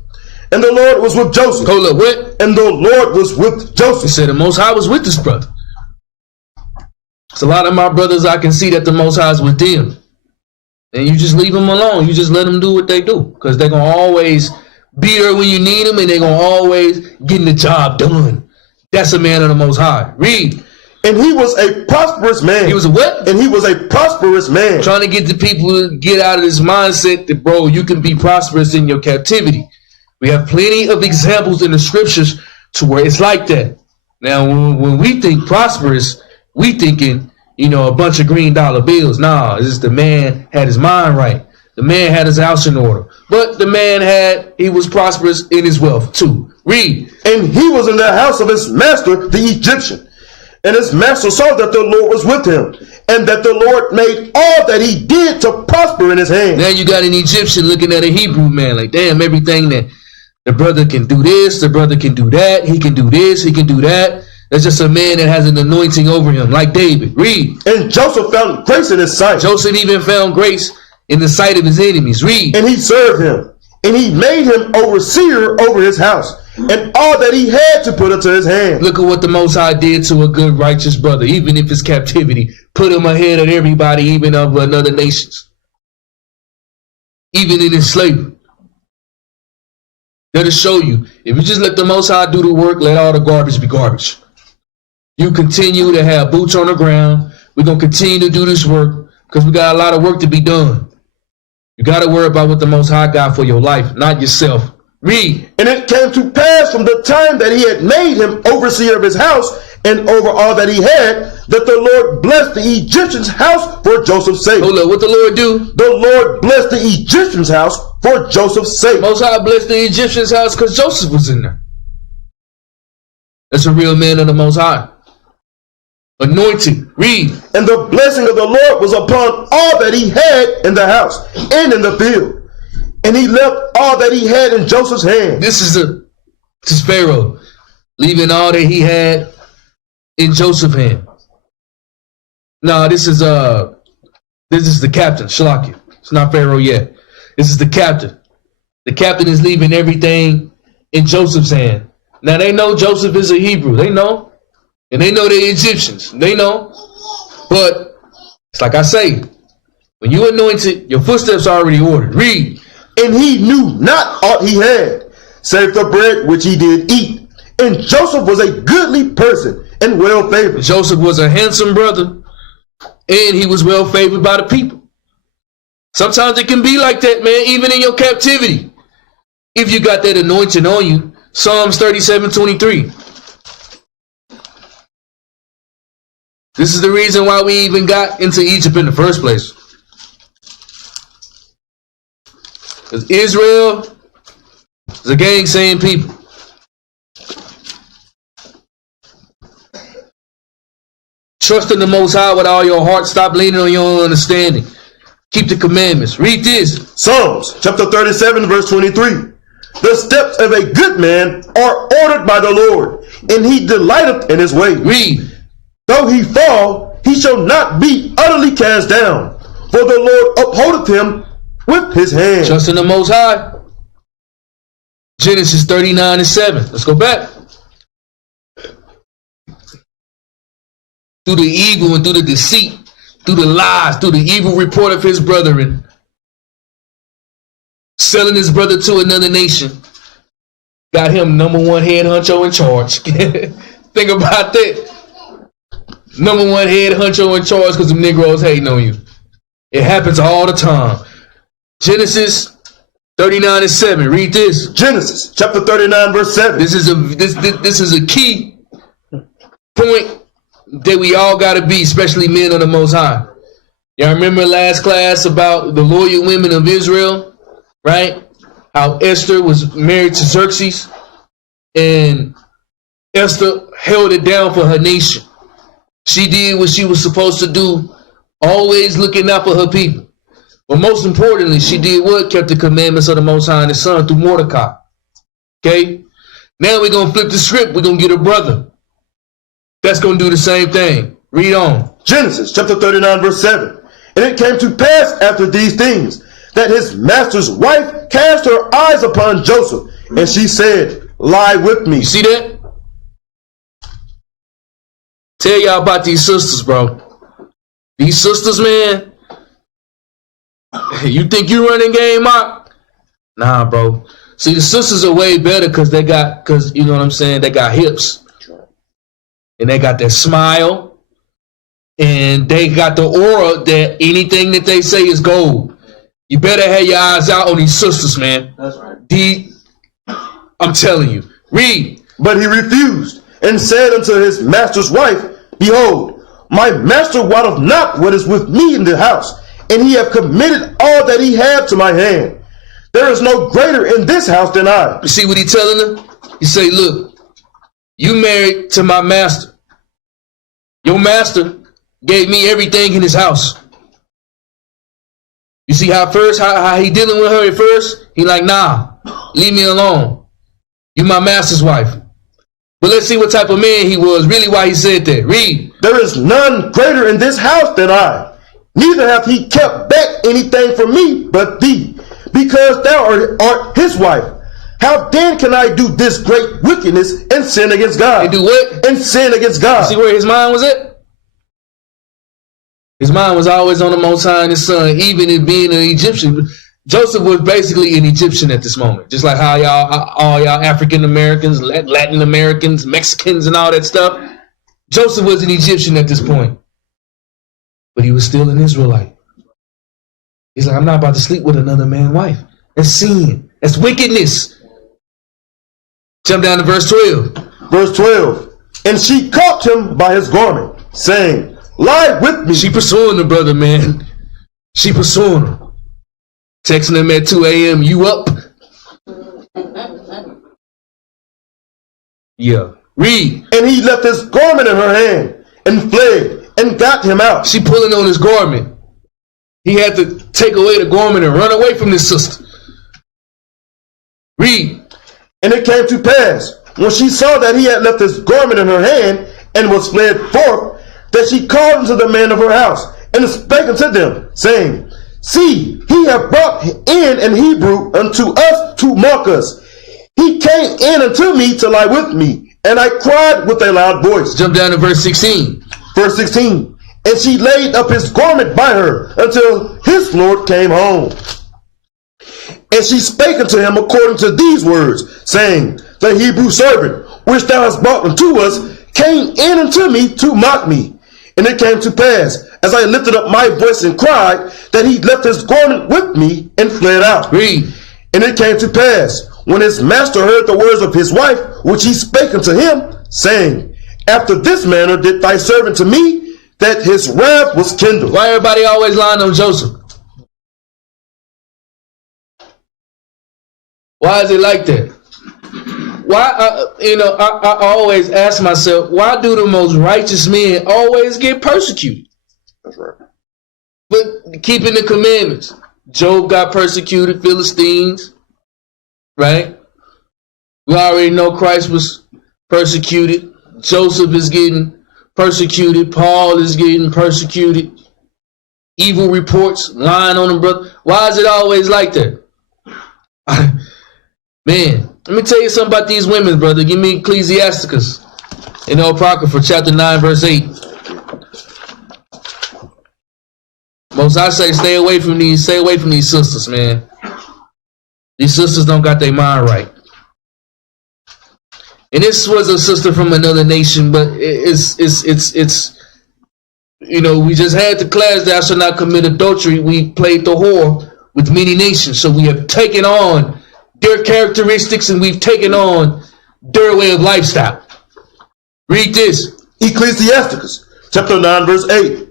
And the Lord was with Joseph. Hold up, what? And the Lord was with Joseph. He said the Most High was with this brother. It's a lot of my brothers I can see that the Most High is with them. And you just leave them alone. You just let them do what they do. Because they're going to always be there when you need them, and they're going to always get the job done. That's a man of the Most High. Read. And he was a prosperous man. He was a what? And he was a prosperous man. Trying to get the people to get out of this mindset that, bro, you can be prosperous in your captivity. We have plenty of examples in the scriptures to where it's like that. Now, when we think prosperous, we thinking, a bunch of green dollar bills. Nah, it's just the man had his mind right. The man had his house in order. But the man he was prosperous in his wealth too. Read. And he was in the house of his master, the Egyptian. And his master saw that the Lord was with him, and that the Lord made all that he did to prosper in his hand. Now you got an Egyptian looking at a Hebrew man like, damn, everything that the brother can do this, the brother can do that, he can do this, he can do that. That's just a man that has an anointing over him, like David. Read. And Joseph found grace in his sight. Joseph even found grace in the sight of his enemies. Read. And he served him, and he made him overseer over his house, and all that he had to put into his hand. Look at what the Most High did to a good, righteous brother, even if it's captivity. Put him ahead of everybody, even of another nations. Even in his slavery. That'll show you, if you just let the Most High do the work, let all the garbage be garbage. You continue to have boots on the ground. We're going to continue to do this work because we got a lot of work to be done. You got to worry about what the Most High got for your life, not yourself. Read. And it came to pass from the time that he had made him overseer of his house and over all that he had, that the Lord blessed the Egyptian's house for Joseph's sake. Hold up, what the Lord do? The Lord blessed the Egyptian's house for Joseph's sake. Most High blessed the Egyptian's house because Joseph was in there. That's a real man of the Most High. Anointed. Read. And the blessing of the Lord was upon all that he had in the house and in the field. And he left all that he had in Joseph's hand. This is Pharaoh leaving all that he had in Joseph's hand. No, this is the captain, Shalaki. It's not Pharaoh yet. This is the captain. The captain is leaving everything in Joseph's hand. Now they know Joseph is a Hebrew. They know. And they know they're Egyptians. They know. But it's like I say, when you anointed, your footsteps are already ordered. Read. And he knew not aught he had, save the bread which he did eat. And Joseph was a goodly person and well favored. Joseph was a handsome brother, and he was well favored by the people. Sometimes it can be like that, man, even in your captivity. If you got that anointing on you. Psalms 37:23. This is the reason why we even got into Egypt in the first place. Because Israel is a gang-saying people. Trust in the Most High with all your heart. Stop leaning on your own understanding. Keep the commandments. Read this. Psalms chapter 37 verse 23. The steps of a good man are ordered by the Lord, and he delighteth in his way. Read. Though he fall, he shall not be utterly cast down, for the Lord upholdeth him with his hand. Trust in the Most High. Genesis 39:7. Let's go back. Through the evil and through the deceit, through the lies, through the evil report of his brethren, selling his brother to another nation, got him #1 head honcho in charge. Think about that. #1 head honcho in charge because them Negroes hating on you. It happens all the time. Genesis 39:7. Read this. Genesis chapter 39 verse 7. This is a key point that we all gotta be, especially men of the Most High. Y'all remember last class about the loyal women of Israel, right? How Esther was married to Xerxes, and Esther held it down for her nation. She did what she was supposed to do, always looking out for her people. But most importantly, she did what? Kept the commandments of the Most High and His Son through Mordecai. Okay? Now we're going to flip the script. We're going to get a brother that's going to do the same thing. Read on. Genesis chapter 39 verse 7. And it came to pass after these things that his master's wife cast her eyes upon Joseph, and she said, lie with me. You see that? Tell y'all about these sisters, bro. These sisters, man. You think you running game, Mark? Nah, bro. See, the sisters are way better because you know what I'm saying? They got hips. And they got that smile. And they got the aura that anything that they say is gold. You better have your eyes out on these sisters, man. That's right. I'm telling you. Read. But he refused, and said unto his master's wife, behold, my master wotteth not what is with me in the house, and he hath committed all that he had to my hand. There is no greater in this house than I. You see what he telling her? He say, look, you married to my master. Your master gave me everything in his house. You see how he dealing with her at first? He like, nah, leave me alone. You my master's wife. But let's see what type of man he was, really why he said that. Read. There is none greater in this house than I. Neither hath he kept back anything from me but thee, because thou art his wife. How then can I do this great wickedness and sin against God? And do what? And sin against God. See where his mind was at? His mind was always on the Most High and His Son, even in being an Egyptian. Joseph was basically an Egyptian at this moment, just like how all y'all African Americans, Latin Americans, Mexicans, and all that stuff. Joseph was an Egyptian at this point, but he was still an Israelite. He's like, I'm not about to sleep with another man's wife. That's sin. That's wickedness. Jump down to verse 12. Verse 12. And she caught him by his garment, saying, lie with me. She pursuing the brother, man. She pursuing him. Texting him at 2 a.m. You up? Yeah. Read. And he left his garment in her hand and fled and got him out. She pulling on his garment. He had to take away the garment and run away from his sister. Read. And it came to pass, when she saw that he had left his garment in her hand and was fled forth, that she called unto the man of her house and spake unto them, saying, see, he hath brought in an Hebrew unto us to mock us. he came in unto me to lie with me, and I cried with a loud voice. Jump down to verse 16. Verse 16. And she laid up his garment by her until his Lord came home. And she spake unto him according to these words, saying, the Hebrew servant, which thou hast brought unto us, came in unto me to mock me. And it came to pass, as I lifted up my voice and cried, that he left his garment with me and fled out. Read. And it came to pass, when his master heard the words of his wife, which he spake unto him, saying, after this manner did thy servant to me, that his wrath was kindled. Why everybody always lying on Joseph? Why is it like that? Why, I always ask myself, why do the most righteous men always get persecuted? That's right. But keeping the commandments. Job got persecuted, Philistines, right? We already know Christ was persecuted. Joseph is getting persecuted. Paul is getting persecuted. Evil reports, lying on them, brother. Why is it always like that? Man, let me tell you something about these women, brother. Give me Ecclesiasticus in the Apocrypha, chapter 9, verse 8. Most I say, stay away from these sisters, man. These sisters don't got their mind right. And this was a sister from another nation, but it's we just had the class that I shall not commit adultery. We played the whore with many nations. So we have taken on their characteristics and we've taken on their way of lifestyle. Read this. Ecclesiasticus, chapter 9, verse 8.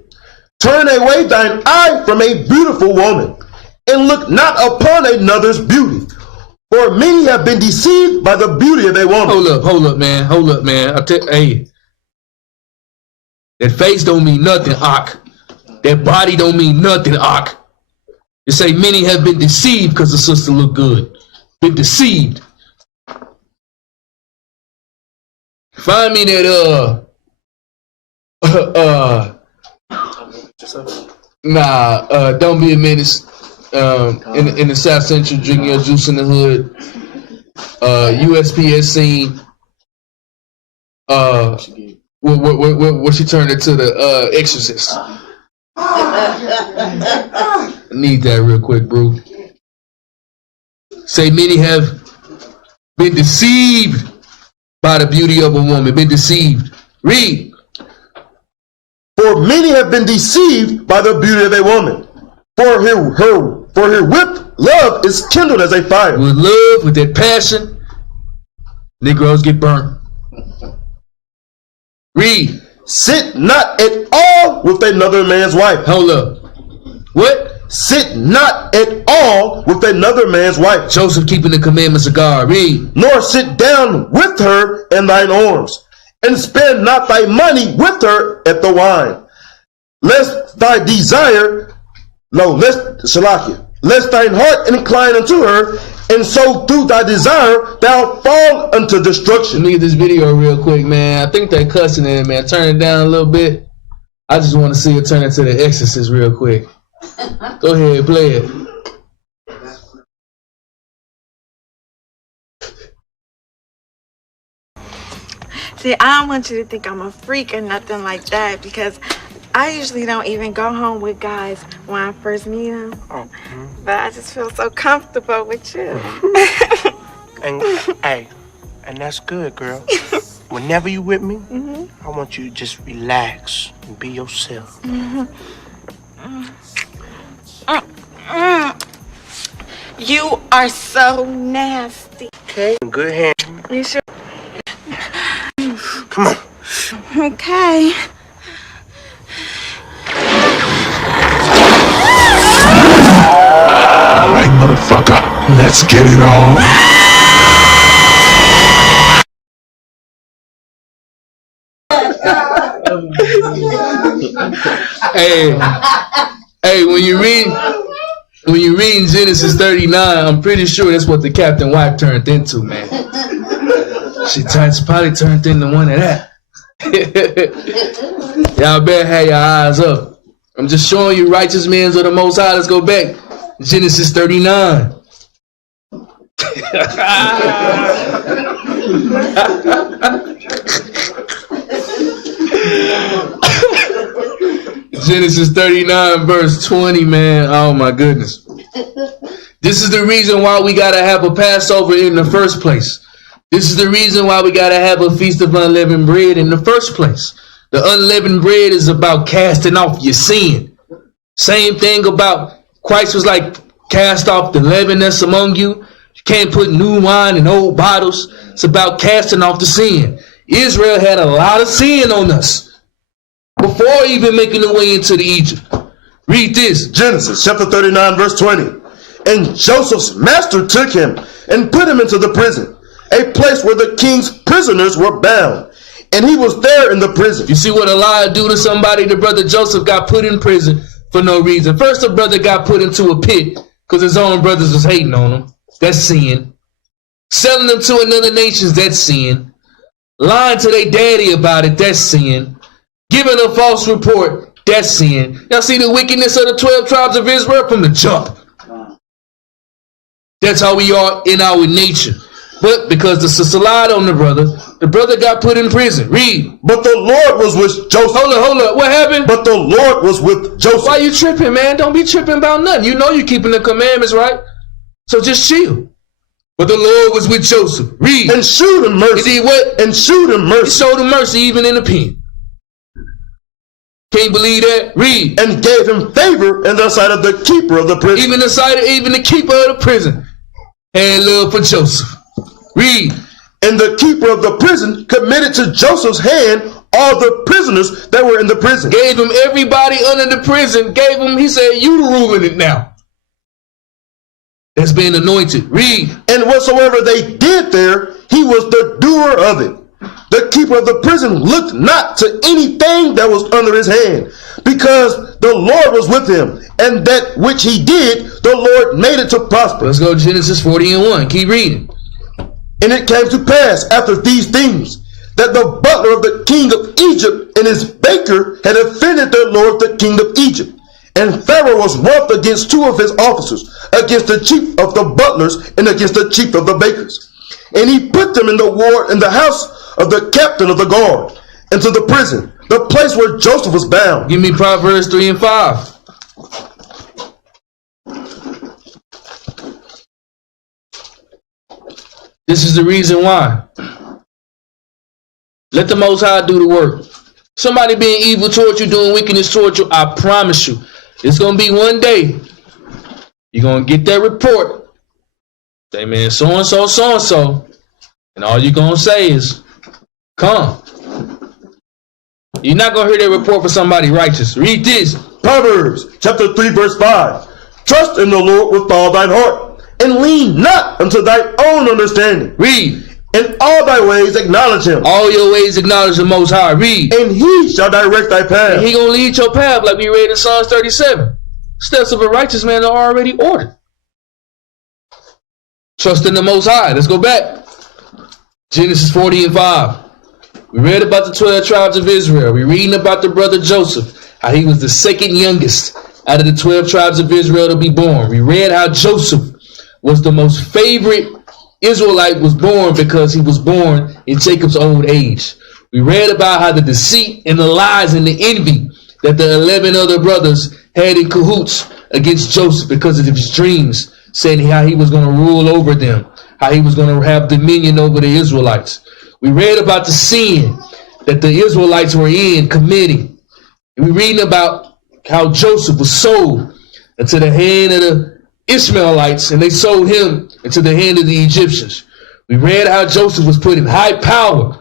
Turn away thine eye from a beautiful woman, and look not upon another's beauty. For many have been deceived by the beauty of a woman. Hold up, man. Hey, that face don't mean nothing, Ak. That body don't mean nothing, Ak. You say many have been deceived because the sister look good. Been deceived. Find me that don't be a menace. In the South Central, drinking your juice in the hood. USPS scene. Where she turned into the Exorcist. I need that real quick, bro. Say many have been deceived by the beauty of a woman. Been deceived. Read. For many have been deceived by the beauty of a woman. For her whipped love is kindled as a fire. With love, with that passion, Negroes get burnt. Read. Sit not at all with another man's wife. Hold up. What? Sit not at all with another man's wife. Joseph keeping the commandments of God. Read. Nor sit down with her in thine arms, and spend not thy money with her at the wine. Lest thine heart incline unto her, and so through thy desire thou fall unto destruction. Let me get this video real quick, man. I think they're cussing in it, man. Turn it down a little bit. I just want to see it turn into the Exorcist real quick. Go ahead, play it. See, I don't want you to think I'm a freak or nothing like that, because I usually don't even go home with guys when I first meet them. Oh, but I just feel so comfortable with you. and and that's good, girl. Whenever you with me, I want you to just relax and be yourself. You are so nasty. Okay, good hand. You sure? Come on. Okay. All right, motherfucker, let's get it on. Hey, when you read Genesis 39, I'm pretty sure that's what the captain wife turned into, man. She probably turned into one of that. Y'all better have your eyes up. I'm just showing you righteous men of the Most High. Let's go back. Genesis 39. Genesis 39 verse 20, man. Oh my goodness. This is the reason why we got to have a Passover in the first place. This is the reason why we got to have a Feast of Unleavened Bread in the first place. The unleavened bread is about casting off your sin. Same thing about Christ was like, cast off the leaven that's among you. You can't put new wine in old bottles. It's about casting off the sin. Israel had a lot of sin on us before even making the way into the Egypt. Read this. Genesis chapter 39 verse 20. And Joseph's master took him and put him into the prison, a place where the king's prisoners were bound. And he was there in the prison. You see what a lie do to somebody? The brother Joseph got put in prison for no reason. First, the brother got put into a pit because his own brothers was hating on him. That's sin. Selling them to another nation, that's sin. Lying to their daddy about it, that's sin. Giving a false report, that's sin. Y'all see the wickedness of the 12 tribes of Israel from the jump. That's how we are in our nature. But because the sister lied on the brother got put in prison. Read. But the Lord was with Joseph. Hold up. What happened? But the Lord was with Joseph. Why you tripping, man? Don't be tripping about nothing. You know you keeping the commandments, right? So just chill. But the Lord was with Joseph. Read. And shewed him mercy. He did what? And shewed him mercy. He showed him mercy even in the pen. Can't believe that. Read. And gave him favor in the sight of the keeper of the prison. Even the keeper of the prison had love for Joseph. Read. And the keeper of the prison committed to Joseph's hand all the prisoners that were in the prison. Gave him everybody under the prison. He said, you the ruling it now. That's being anointed. Read. And whatsoever they did there, he was the doer of it. The keeper of the prison looked not to anything that was under his hand, because the Lord was with him, and that which he did, the Lord made it to prosper. Let's go to Genesis 40:1. Keep reading. And it came to pass after these things, that the butler of the king of Egypt and his baker had offended their lord the king of Egypt. And Pharaoh was wroth against two of his officers, against the chief of the butlers and against the chief of the bakers. And he put them in the ward in the house of the captain of the guard, into the prison, the place where Joseph was bound. Give me Proverbs 3 and 5. This is the reason why. Let the Most High do the work. Somebody being evil towards you, doing wickedness towards you, I promise you, it's going to be one day. You're going to get that report. Say, man, so-and-so, so-and-so. And all you're going to say is, come. You're not going to hear that report for somebody righteous. Read this. Proverbs chapter 3 verse 5. Trust in the Lord with all thine heart, and lean not unto thy own understanding. Read. In all thy ways acknowledge him. All your ways acknowledge the Most High. Read. And he shall direct thy path. And he going to lead your path like we read in Psalms 37. Steps of a righteous man are already ordered. Trust in the Most High. Let's go back. Genesis 40 and 5. We read about the 12 tribes of Israel. We're reading about the brother Joseph, how he was the second youngest out of the 12 tribes of Israel to be born. We read how Joseph was the most favorite Israelite, was born because he was born in Jacob's old age. We read about how the deceit and the lies and the envy that the 11 other brothers had in cahoots against Joseph because of his dreams, saying how he was going to rule over them, how he was going to have dominion over the Israelites. We read about the sin that the Israelites were committing. We're reading about how Joseph was sold into the hand of the Ishmaelites, and they sold him into the hand of the Egyptians. We read how Joseph was put in high power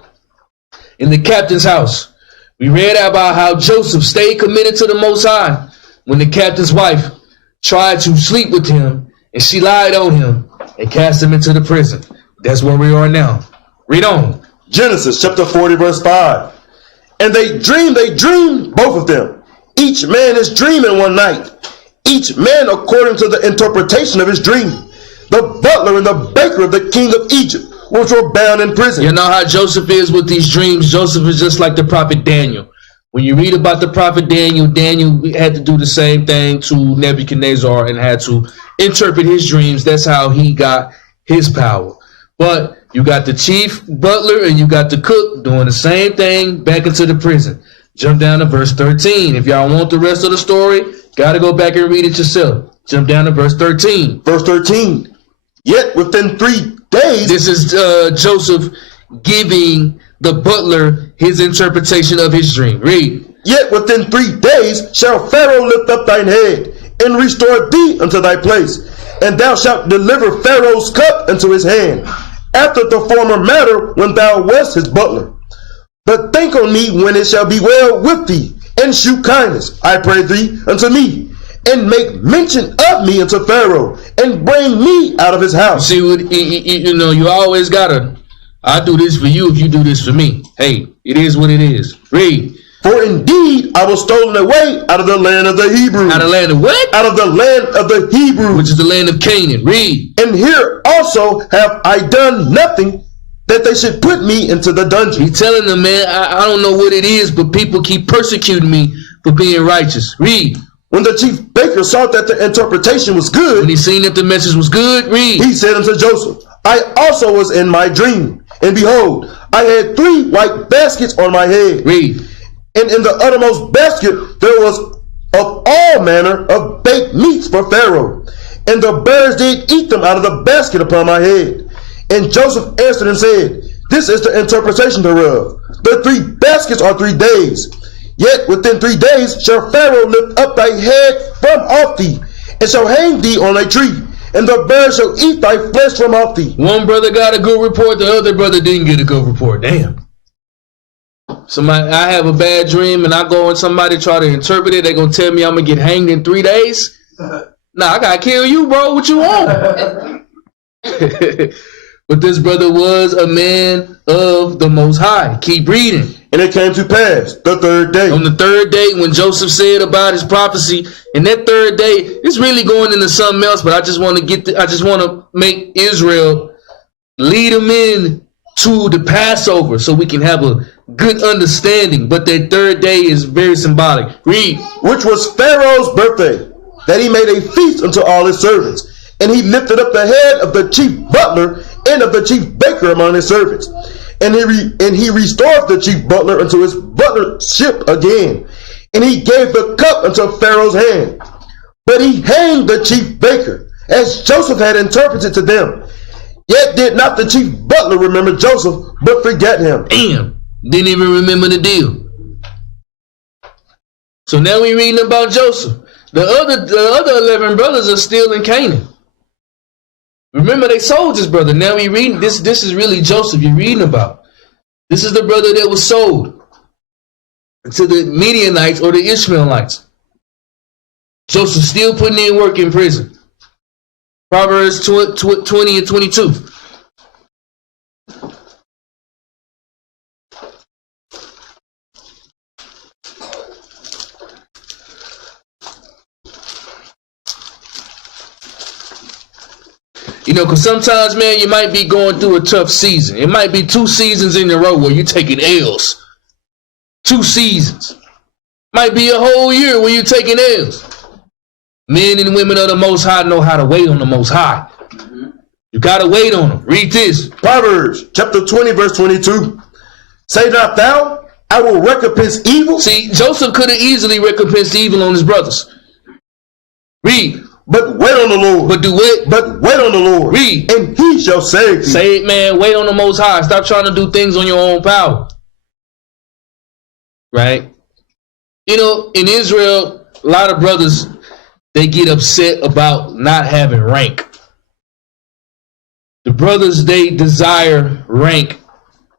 in the captain's house. We read about how Joseph stayed committed to the Most High when the captain's wife tried to sleep with him, and she lied on him and cast him into the prison. That's where we are now. Read on. Genesis chapter 40 verse 5. And they dreamed, both of them. Each man is dreaming one night, each man according to the interpretation of his dream. The butler and the baker of the king of Egypt, which were bound in prison. You know how Joseph is with these dreams? Joseph is just like the prophet Daniel. When you read about the prophet Daniel, Daniel had to do the same thing to Nebuchadnezzar and had to interpret his dreams. That's how he got his power. But you got the chief butler and you got the cook doing the same thing back into the prison. Jump down to verse 13. If y'all want the rest of the story, got to go back and read it yourself. Jump down to verse 13. Verse 13. Yet within 3 days. This is Joseph giving the butler his interpretation of his dream. Read. Yet within 3 days shall Pharaoh lift up thine head and restore thee unto thy place, and thou shalt deliver Pharaoh's cup into his hand, after the former manner when thou wast his butler. But think on me when it shall be well with thee, and shew kindness, I pray thee, unto me, and make mention of me unto Pharaoh, and bring me out of his house. See, you always gotta, I do this for you if you do this for me. Hey, it is what it is. Read. For indeed I was stolen away out of the land of the Hebrews. Out of the land of what? Out of the land of the Hebrews. Which is the land of Canaan. Read. And here also have I done nothing that they should put me into the dungeon. He's telling them, man, I don't know what it is, but people keep persecuting me for being righteous. Read. When the chief baker saw that the interpretation was good, when he seen that the message was good, read. He said unto Joseph, I also was in my dream, and behold, I had 3 white baskets on my head. Read. And in the uttermost basket there was of all manner of baked meats for Pharaoh, and the birds did eat them out of the basket upon my head. And Joseph answered and said, This is the interpretation thereof. The 3 baskets are 3 days. Yet within 3 days shall Pharaoh lift up thy head from off thee, and shall hang thee on a tree, and the birds shall eat thy flesh from off thee. One brother got a good report, the other brother didn't get a good report. Damn. I have a bad dream and I go and somebody try to interpret it, they gonna tell me I'm gonna get hanged in 3 days? Nah, I gotta kill you, bro. What you want? But this brother was a man of the Most High. Keep reading. And it came to pass the 3rd day. On the 3rd day, when Joseph said about his prophecy, and that 3rd day, it's really going into something else. But I just want to make Israel lead them in to the Passover, so we can have a good understanding. But that 3rd day is very symbolic. Read. Which was Pharaoh's birthday, that he made a feast unto all his servants, and he lifted up the head of the chief butler and of the chief baker among his servants. And he restored the chief butler unto his butlership again. And he gave the cup unto Pharaoh's hand. But he hanged the chief baker, as Joseph had interpreted to them. Yet did not the chief butler remember Joseph, but forget him. Damn, didn't even remember the deal. So now we reading about Joseph. The other 11 brothers are still in Canaan. Remember, they sold this brother. Now we reading this. This is really Joseph you're reading about. This is the brother that was sold to the Midianites or the Ishmaelites. Joseph still putting in work in prison. Proverbs 20 and 22. You know, because sometimes, man, you might be going through a tough season. It might be 2 seasons in a row where you're taking L's. 2 seasons. Might be a whole year where you're taking L's. Men and women of the Most High know how to wait on the Most High. You got to wait on them. Read this. Proverbs chapter 20, verse 22. Say not thou, I will recompense evil. See, Joseph could have easily recompensed evil on his brothers. Read. But wait on the Lord. But do what? But wait on the Lord. Read. And he shall save thee. Say it, man. Wait on the Most High. Stop trying to do things on your own power. Right? You know, in Israel, a lot of brothers, they get upset about not having rank. The brothers, they desire rank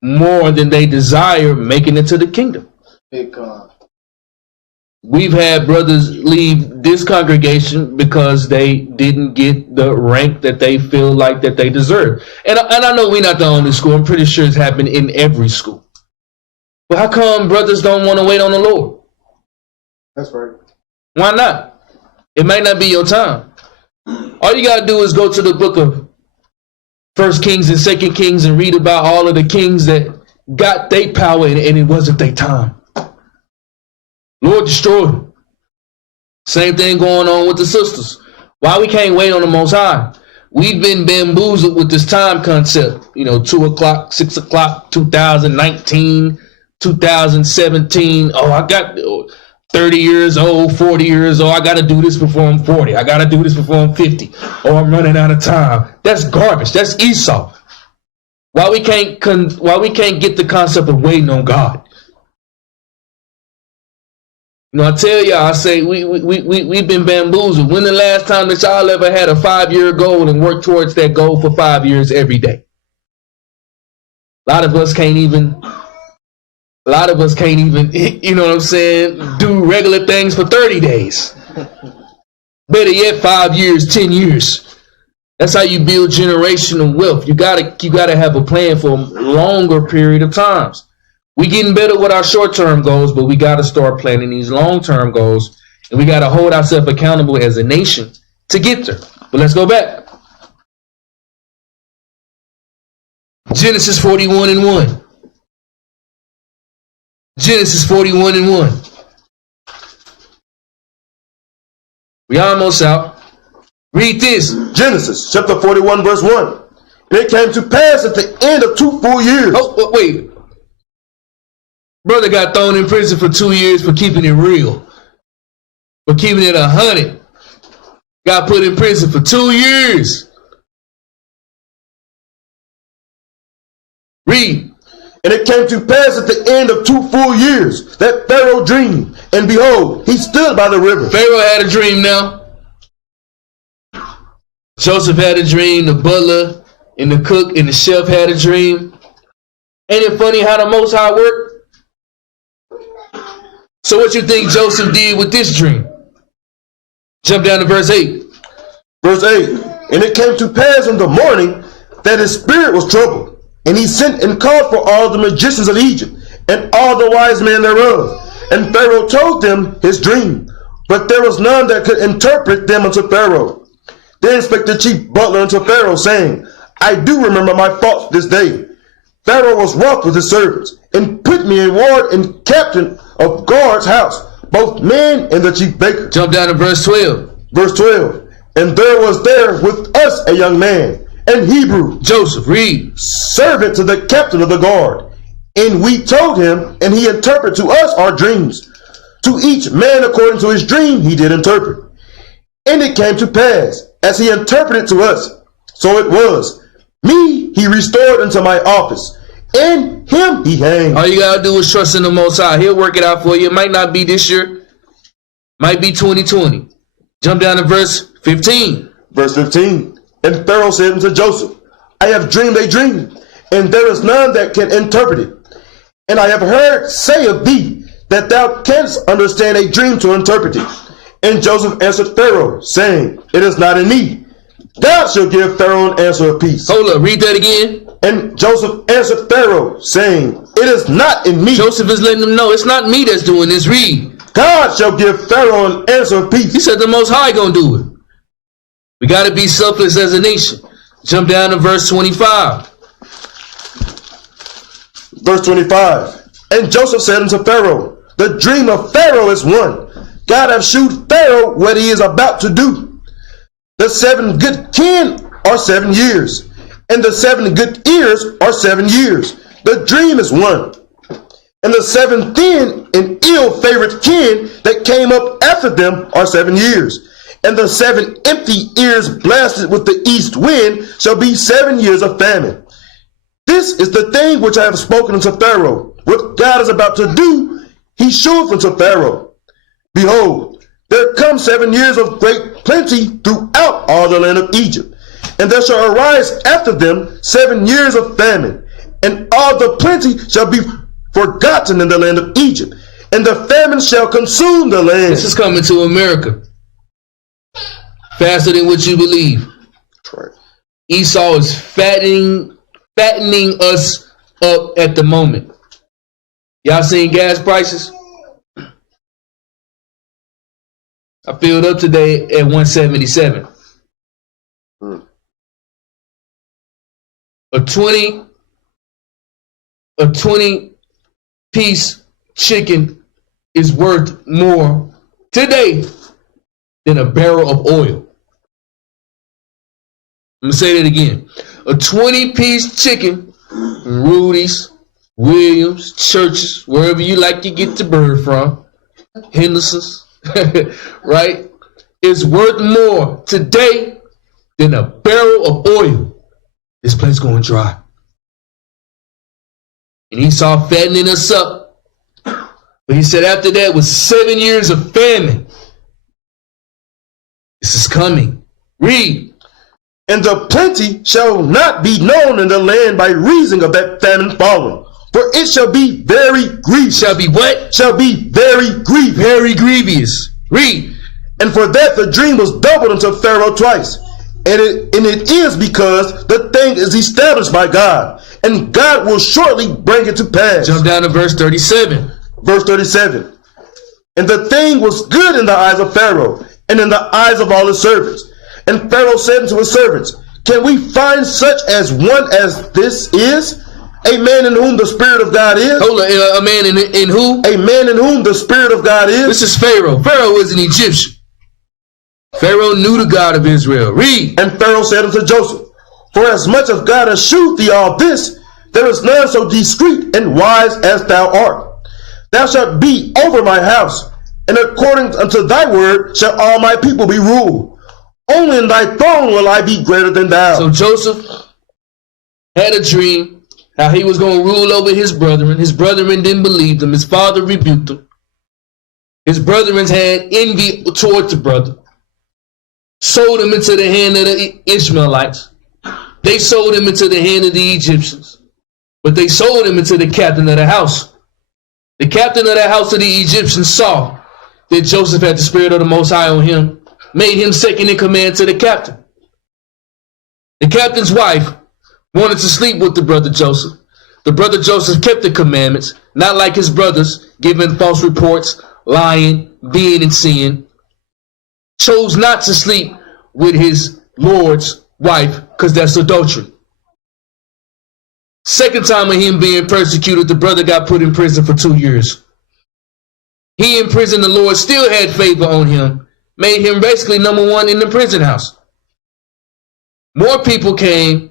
more than they desire making it to the kingdom. Big God. We've had brothers leave this congregation because they didn't get the rank that they feel like that they deserve. And I know we're not the only school. I'm pretty sure it's happened in every school. But how come brothers don't want to wait on the Lord? That's right. Why not? It might not be your time. All you got to do is go to the book of 1 Kings and 2 Kings and read about all of the kings that got their power and it wasn't their time. Lord destroyed them. Same thing going on with the sisters. Why we can't wait on the Most High? we've been bamboozled with this time concept. 2 o'clock, 6 o'clock, 2019, 2017. Oh, I got 30 years old, 40 years old. I got to do this before I'm 40. I got to do this before I'm 50. Oh, I'm running out of time. That's garbage. That's Esau. Why we can't get the concept of waiting on God? I tell y'all, I say we've been bamboozled. When the last time that y'all ever had a 5-year goal and worked towards that goal for 5 years every day? A lot of us can't even, you know what I'm saying, do regular things for 30 days. Better yet, 5 years, 10 years. That's how you build generational wealth. You gotta have a plan for a longer period of times. We getting better with our short-term goals, but we got to start planning these long-term goals, and we got to hold ourselves accountable as a nation to get there. But let's go back. Genesis 41:1. Genesis 41:1. We almost out. Read this. Genesis chapter 41 verse 1. And it came to pass at the end of 2 full years. Oh, wait. Brother got thrown in prison for 2 years for keeping it real. For keeping it 100. Got put in prison for 2 years. Read. And it came to pass at the end of 2 full years that Pharaoh dreamed, and behold, he stood by the river. Pharaoh had a dream now. Joseph had a dream. The butler and the cook and the chef had a dream. Ain't it funny how the Most High worked? So what you think Joseph did with this dream? Jump down to verse 8. Verse 8. And it came to pass in the morning that his spirit was troubled, and he sent and called for all the magicians of Egypt, and all the wise men thereof. And Pharaoh told them his dream, but there was none that could interpret them unto Pharaoh. Then spake the chief butler unto Pharaoh, saying, I do remember my faults this day. Pharaoh was wroth with his servants, and put me in ward and captain of guard's house, both men and the chief baker. Jump down to verse 12. Verse 12. And there was there with us a young man, an Hebrew, Joseph, read. servant to the captain of the guard. And we told him, and he interpreted to us our dreams. To each man according to his dream he did interpret. And it came to pass, as he interpreted to us, so it was. Me he restored into my office, and him he hanged. All you gotta do is trust in the Most High. He'll work it out for you. It might not be this year. Might be 2020. Jump down to verse 15. Verse 15. And Pharaoh said unto Joseph, I have dreamed a dream, and there is none that can interpret it. And I have heard say of thee, that thou canst understand a dream to interpret it. And Joseph answered Pharaoh, saying, It is not in me. God shall give Pharaoh an answer of peace. Hold up, read that again. And Joseph answered Pharaoh, saying, It is not in me. Joseph is letting them know it's not me that's doing this. Read. God shall give Pharaoh an answer of peace. He said the Most High gonna do it. We gotta be selfless as a nation. Jump down to verse 25. Verse 25. And Joseph said unto Pharaoh, The dream of Pharaoh is one. God hath shewed Pharaoh what he is about to do. The 7 good kin are 7 years, and the 7 good ears are 7 years. The dream is one. And the 7 thin and ill-favored kin that came up after them are 7 years. And the 7 empty ears blasted with the east wind shall be 7 years of famine. This is the thing which I have spoken unto Pharaoh. What God is about to do, he sheweth unto Pharaoh. Behold, there come 7 years of great plenty throughout all the land of Egypt. And there shall arise after them 7 years of famine. And all the plenty shall be forgotten in the land of Egypt. And the famine shall consume the land. This is coming to America faster than what you believe. Right. Esau is fattening us up at the moment. Y'all seen gas prices? I filled up today at 177. A 20 piece chicken is worth more today than a barrel of oil. I'm going to say that again. A 20-piece chicken from Rudy's, Williams, Churches, wherever you like to get the bird from, Henderson's, right, is worth more today than a barrel of oil. This place going dry. And Esau fattening us up. But he said after that was 7 years of famine. This is coming. Read. And the plenty shall not be known in the land by reason of that famine falling. For it shall be very grievous. Shall be what? Shall be very grievous. Very grievous. Read. And for that the dream was doubled unto Pharaoh twice. And it is because the thing is established by God. And God will shortly bring it to pass. Jump down to verse 37. Verse 37. And the thing was good in the eyes of Pharaoh, and in the eyes of all his servants. And Pharaoh said unto his servants, Can we find such as one as this is? A man in whom the Spirit of God is? Hold on, a man in who? A man in whom the Spirit of God is? This is Pharaoh. Pharaoh was an Egyptian. Pharaoh knew the God of Israel. Read. And Pharaoh said unto Joseph, For as much as God has shewed thee all this, there is none so discreet and wise as thou art. Thou shalt be over my house, and according unto thy word shall all my people be ruled. Only in thy throne will I be greater than thou. So Joseph had a dream how he was going to rule over his brethren. His brethren didn't believe him. His father rebuked him. His brethren had envy towards the brother. Sold him into the hand of the Ishmaelites. They sold him into the hand of the Egyptians. But they sold him into the captain of the house. The captain of the house of the Egyptians saw that Joseph had the Spirit of the Most High on him, made him second in command to the captain. The captain's wife wanted to sleep with the brother Joseph. The brother Joseph kept the commandments, not like his brothers, giving false reports, lying, being in sin. Chose not to sleep with his Lord's wife because that's adultery. Second time of him being persecuted, the brother got put in prison for 2 years. He in prison, the Lord still had favor on him, made him basically number one in the prison house. More people came.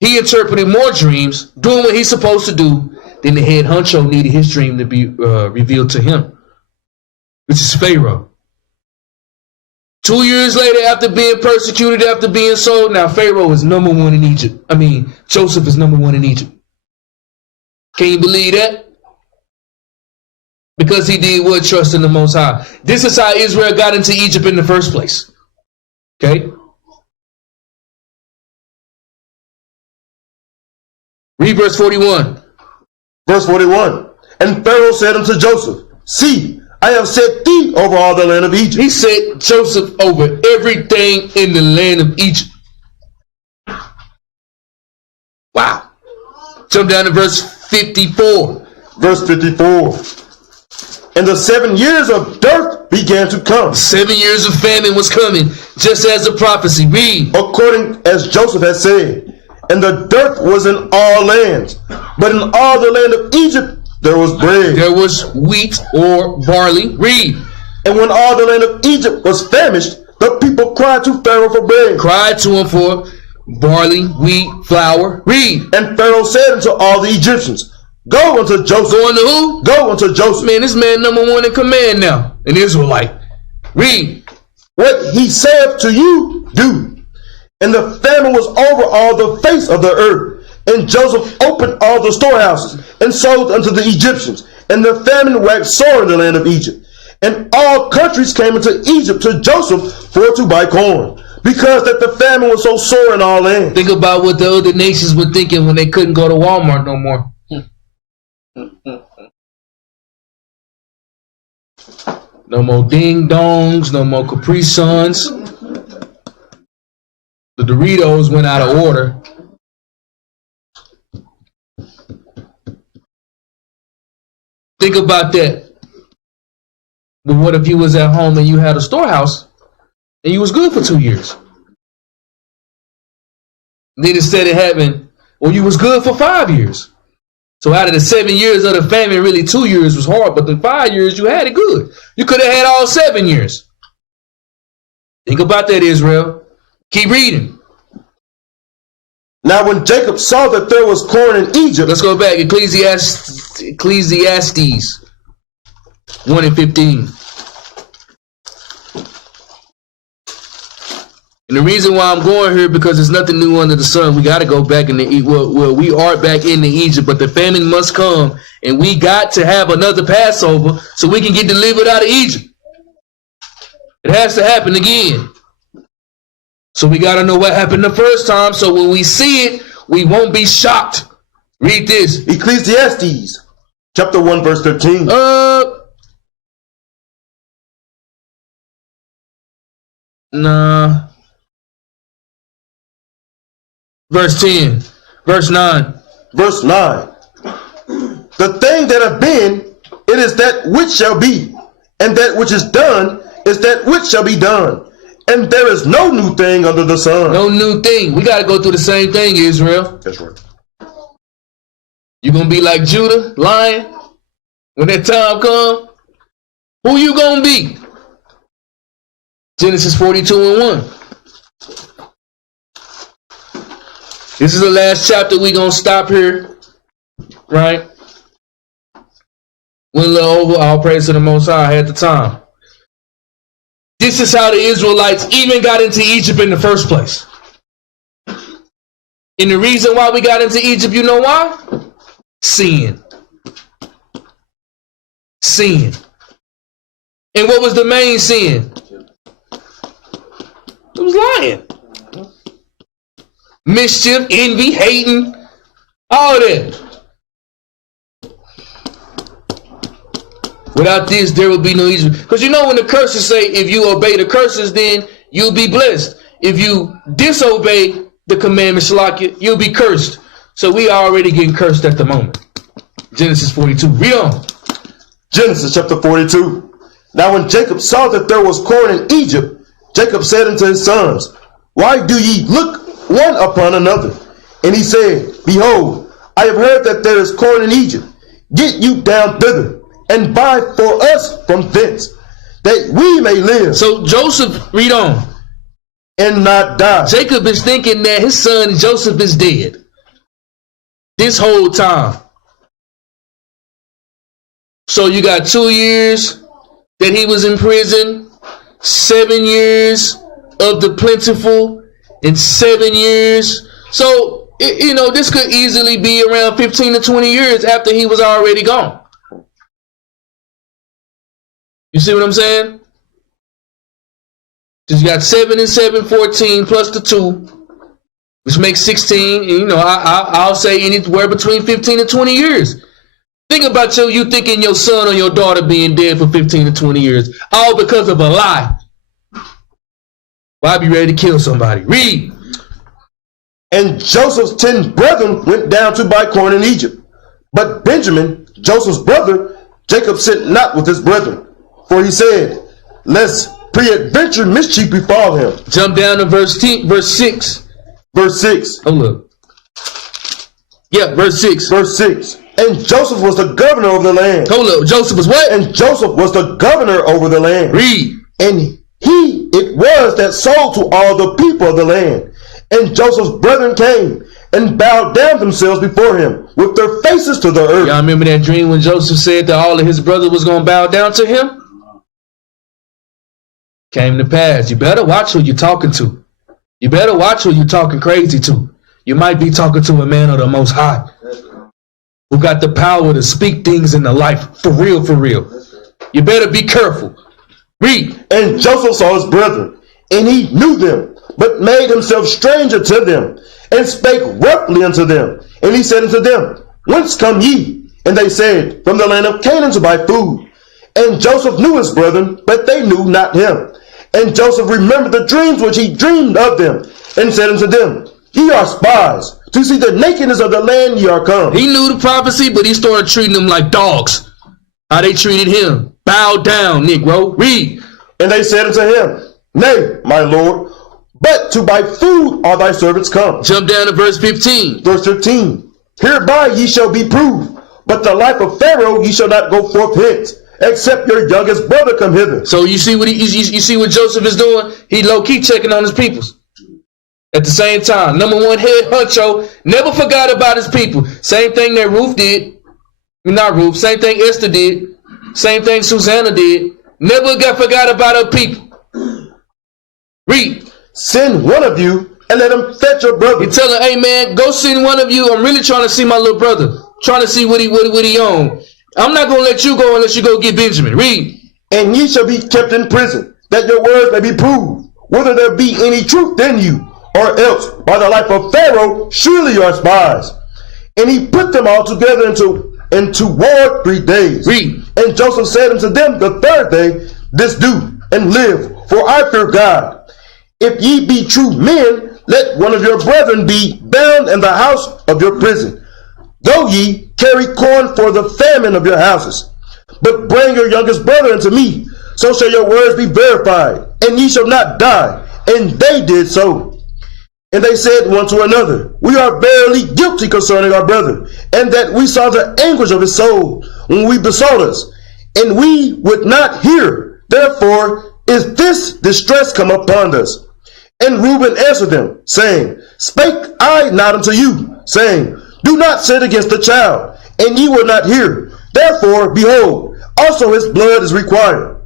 He interpreted more dreams, doing what he's supposed to do. Then the head honcho needed his dream to be revealed to him, which is Pharaoh. 2 years later, after being persecuted, after being sold, now Pharaoh is number one in Egypt. Joseph is number one in Egypt. Can you believe that? Because he did what? Trust in the Most High. This is how Israel got into Egypt in the first place. Okay? Read verse 41. Verse 41. And Pharaoh said unto Joseph, See, I have set thee over all the land of Egypt. He set Joseph over everything in the land of Egypt. Wow. Jump down to verse 54. Verse 54. And the 7 years of dearth began to come. 7 years of famine was coming, just as the prophecy. Read. According as Joseph had said. And the dearth was in all lands. But in all the land of Egypt there was bread. There was wheat or barley. Read. And when all the land of Egypt was famished, the people cried to Pharaoh for bread. Cried to him for barley, wheat, flour. Read. And Pharaoh said unto all the Egyptians, Go unto Joseph. Go unto who? Go unto Joseph. Man, this man number one in command now. An Israelite. Read. What he saith to you, do. And the famine was over all the face of the earth. And Joseph opened all the storehouses and sold unto the Egyptians. And the famine waxed sore in the land of Egypt. And all countries came into Egypt to Joseph for to buy corn, because that the famine was so sore in all lands. Think about what the other nations were thinking when they couldn't go to Walmart no more. No more ding dongs, no more Capri Suns. The Doritos went out of order. Think about that. But what if you was at home and you had a storehouse and you was good for 2 years? Then instead it happened, well, you was good for 5 years. So out of the 7 years of the famine, really 2 years was hard, but the 5 years you had it good. You could have had all 7 years. Think about that, Israel. Keep reading. Now when Jacob saw that there was corn in Egypt. Let's go back. Ecclesiastes 1 and 15. And the reason why I'm going here, because there's nothing new under the sun. We got to go back well, we are back into Egypt, but the famine must come, and we got to have another Passover so we can get delivered out of Egypt. It has to happen again. So we got to know what happened the first time, so when we see it, we won't be shocked. Read this. Ecclesiastes chapter 1 verse 13. Nah. Verse 10. Verse 9. Verse 9. The thing that have been, it is that which shall be, and that which is done is that which shall be done. And there is no new thing under the sun. No new thing. We got to go through the same thing, Israel. That's right. You going to be like Judah, lying? When that time come, who you going to be? Genesis 42 and 1. This is the last chapter. We going to stop here. Right? Went a little over. All praise to the Most High. I had the time. This is how the Israelites even got into Egypt in the first place. And the reason why we got into Egypt, you know why? Sin. Sin. And what was the main sin? It was lying. Mischief, envy, hating, all that. Without this, there will be no Egypt. Because you know when the curses say, if you obey the curses, then you'll be blessed. If you disobey the commandment, Shalakia, you'll be cursed. So we are already getting cursed at the moment. Genesis 42. Read on. Genesis chapter 42. Now when Jacob saw that there was corn in Egypt, Jacob said unto his sons, why do ye look one upon another? And he said, behold, I have heard that there is corn in Egypt. Get you down thither, and buy for us from thence, that we may live. So Joseph, read on. And not die. Jacob is thinking that his son Joseph is dead. This whole time. So you got 2 years that he was in prison, 7 years of the plentiful, and 7 years. So, you know, this could easily be around 15 to 20 years after he was already gone. You see what I'm saying? Because you got 7 and 7, 14 plus the 2, which makes 16. And, you know, I'll say anywhere between 15 and 20 years. Think about you thinking your son or your daughter being dead for 15 to 20 years, all because of a lie. Why be ready to kill somebody? Read. And Joseph's 10 brethren went down to buy corn in Egypt. But Benjamin, Joseph's brother, Jacob sent not with his brethren. For he said, lest peradventure mischief befall him. Jump down to verse 6. Verse 6. Hold up. Yeah, verse 6. Verse 6. And Joseph was the governor over the land. Hold up. Joseph was what? And Joseph was the governor over the land. Read. And he it was that sold to all the people of the land. And Joseph's brethren came and bowed down themselves before him with their faces to the earth. Y'all remember that dream when Joseph said that all of his brothers was going to bow down to him? Came to pass. You better watch who you're talking to. You better watch who you're talking crazy to. You might be talking to a man of the Most High who got the power to speak things into life for real, for real. You better be careful. Read. And Joseph saw his brethren, and he knew them, but made himself stranger to them, and spake roughly unto them. And he said unto them, whence come ye? And they said, from the land of Canaan to buy food. And Joseph knew his brethren, but they knew not him. And Joseph remembered the dreams which he dreamed of them, and said unto them, ye are spies. To see the nakedness of the land ye are come. He knew the prophecy, but he started treating them like dogs. How they treated him. Bow down, Negro. Read. And they said unto him, nay, my lord, but to buy food are thy servants come. Jump down to verse 15. Verse 15. Hereby ye shall be proved, but the life of Pharaoh ye shall not go forth hence, except your youngest brother come hither. So you see what you see what Joseph is doing? He low-key checking on his peoples. At the same time, number one head honcho never forgot about his people. Same thing that Ruth did. Not Ruth. Same thing Esther did. Same thing Susanna did. Never forgot about her people. Read. Send one of you and let him fetch your brother. You tell her, hey man, go send one of you. I'm really trying to see my little brother. Trying to see what he on. I'm not going to let you go unless you go get Benjamin. Read. And ye shall be kept in prison, that your words may be proved, whether there be any truth in you, or else by the life of Pharaoh, surely you are spies. And he put them all together into ward 3 days. Read. And Joseph said unto them the 3rd day, this do, and live, for I fear God. If ye be true men, let one of your brethren be bound in the house of your prison. Go ye, carry corn for the famine of your houses. But bring your youngest brother unto me, so shall your words be verified, and ye shall not die. And they did so. And they said one to another, we are verily guilty concerning our brother, and that we saw the anguish of his soul when we besought us, and we would not hear. Therefore is this distress come upon us. And Reuben answered them, saying, spake I not unto you, saying, do not sin against the child, and ye will not hear. Therefore, behold, also his blood is required.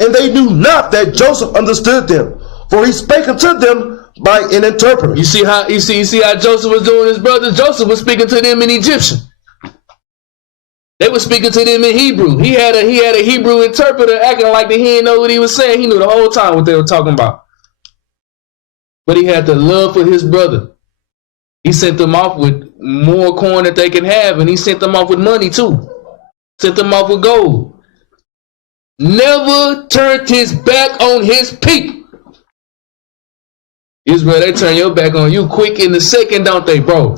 And they knew not that Joseph understood them, for he spake unto them by an interpreter. You see how Joseph was doing his brothers? Joseph was speaking to them in Egyptian. They were speaking to them in Hebrew. He had a Hebrew interpreter acting like he didn't know what he was saying. He knew the whole time what they were talking about. But he had the love for his brother. He sent them off with more corn that they can have, and he sent them off with money too. Sent them off with gold. Never turned his back on his people. Israel, they turn your back on you quick in the second, don't they, bro?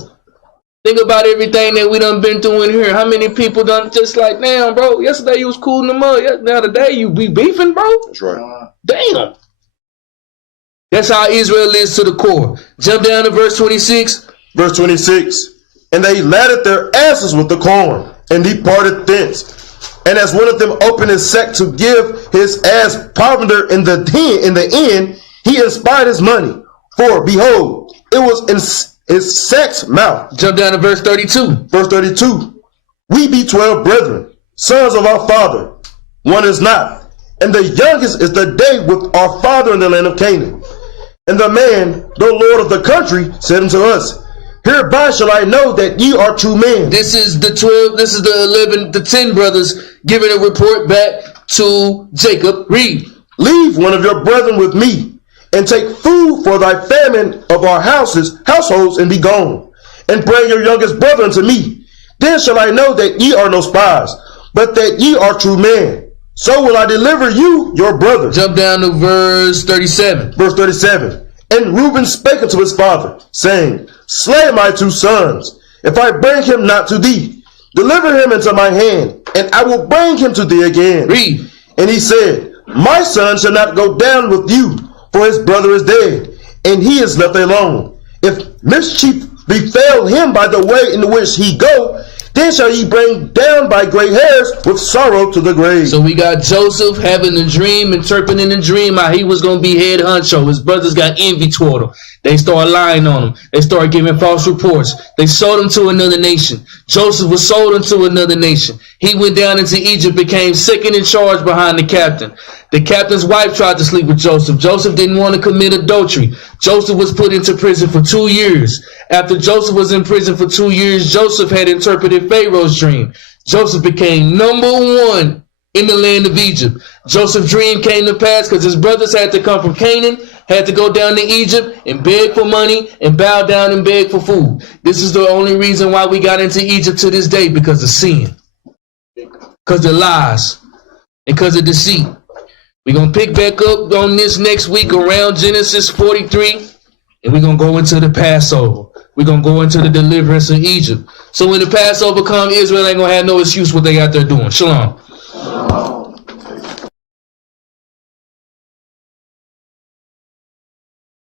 Think about everything that we done been through in here. How many people done just like, damn, bro, yesterday you was cool in the mud. Now today you be beefing, bro? That's right. Damn. That's how Israel is to the core. Jump down to verse 26. Verse 26. And they ladded their asses with the corn, and departed thence. And as one of them opened his sack to give his ass provender in the inn, he espied his money. For behold, it was in his sack's mouth. Jump down to verse 32. Verse 32. We be 12 brethren, sons of our father. One is not. And the youngest is the day with our father in the land of Canaan. And the man, the lord of the country, said unto us, hereby shall I know that ye are true men. This is the 12, this is the 11, the 10 brothers giving a report back to Jacob. Read. Leave one of your brethren with me, and take food for thy famine of our households, and be gone. And bring your youngest brother unto me. Then shall I know that ye are no spies, but that ye are true men. So will I deliver you your brother. Jump down to verse 37. Verse 37. And Reuben spake unto his father, saying, slay my 2 sons, if I bring him not to thee. Deliver him into my hand, and I will bring him to thee again. Read. And he said, my son shall not go down with you, for his brother is dead, and he is left alone. If mischief befell him by the way in which he go, then shall ye bring down by gray hairs with sorrow to the grave. So we got Joseph having a dream, interpreting the dream how he was going to be head honcho. His brothers got envy toward him. They started lying on him. They started giving false reports. They sold him to another nation. Joseph was sold into another nation. He went down into Egypt, became second in charge behind the captain. The captain's wife tried to sleep with Joseph. Joseph didn't want to commit adultery. Joseph was put into prison for 2 years. After Joseph was in prison for 2 years, Joseph had interpreted Pharaoh's dream. Joseph became number 1 in the land of Egypt. Joseph's dream came to pass because his brothers had to come from Canaan, had to go down to Egypt and beg for money and bow down and beg for food. This is the only reason why we got into Egypt to this day, because of sin, because of lies, and because of deceit. We're going to pick back up on this next week around Genesis 43, and we're going to go into the Passover. We're going to go into the deliverance of Egypt. So when the Passover comes, Israel ain't going to have no excuse what they out there doing. Shalom.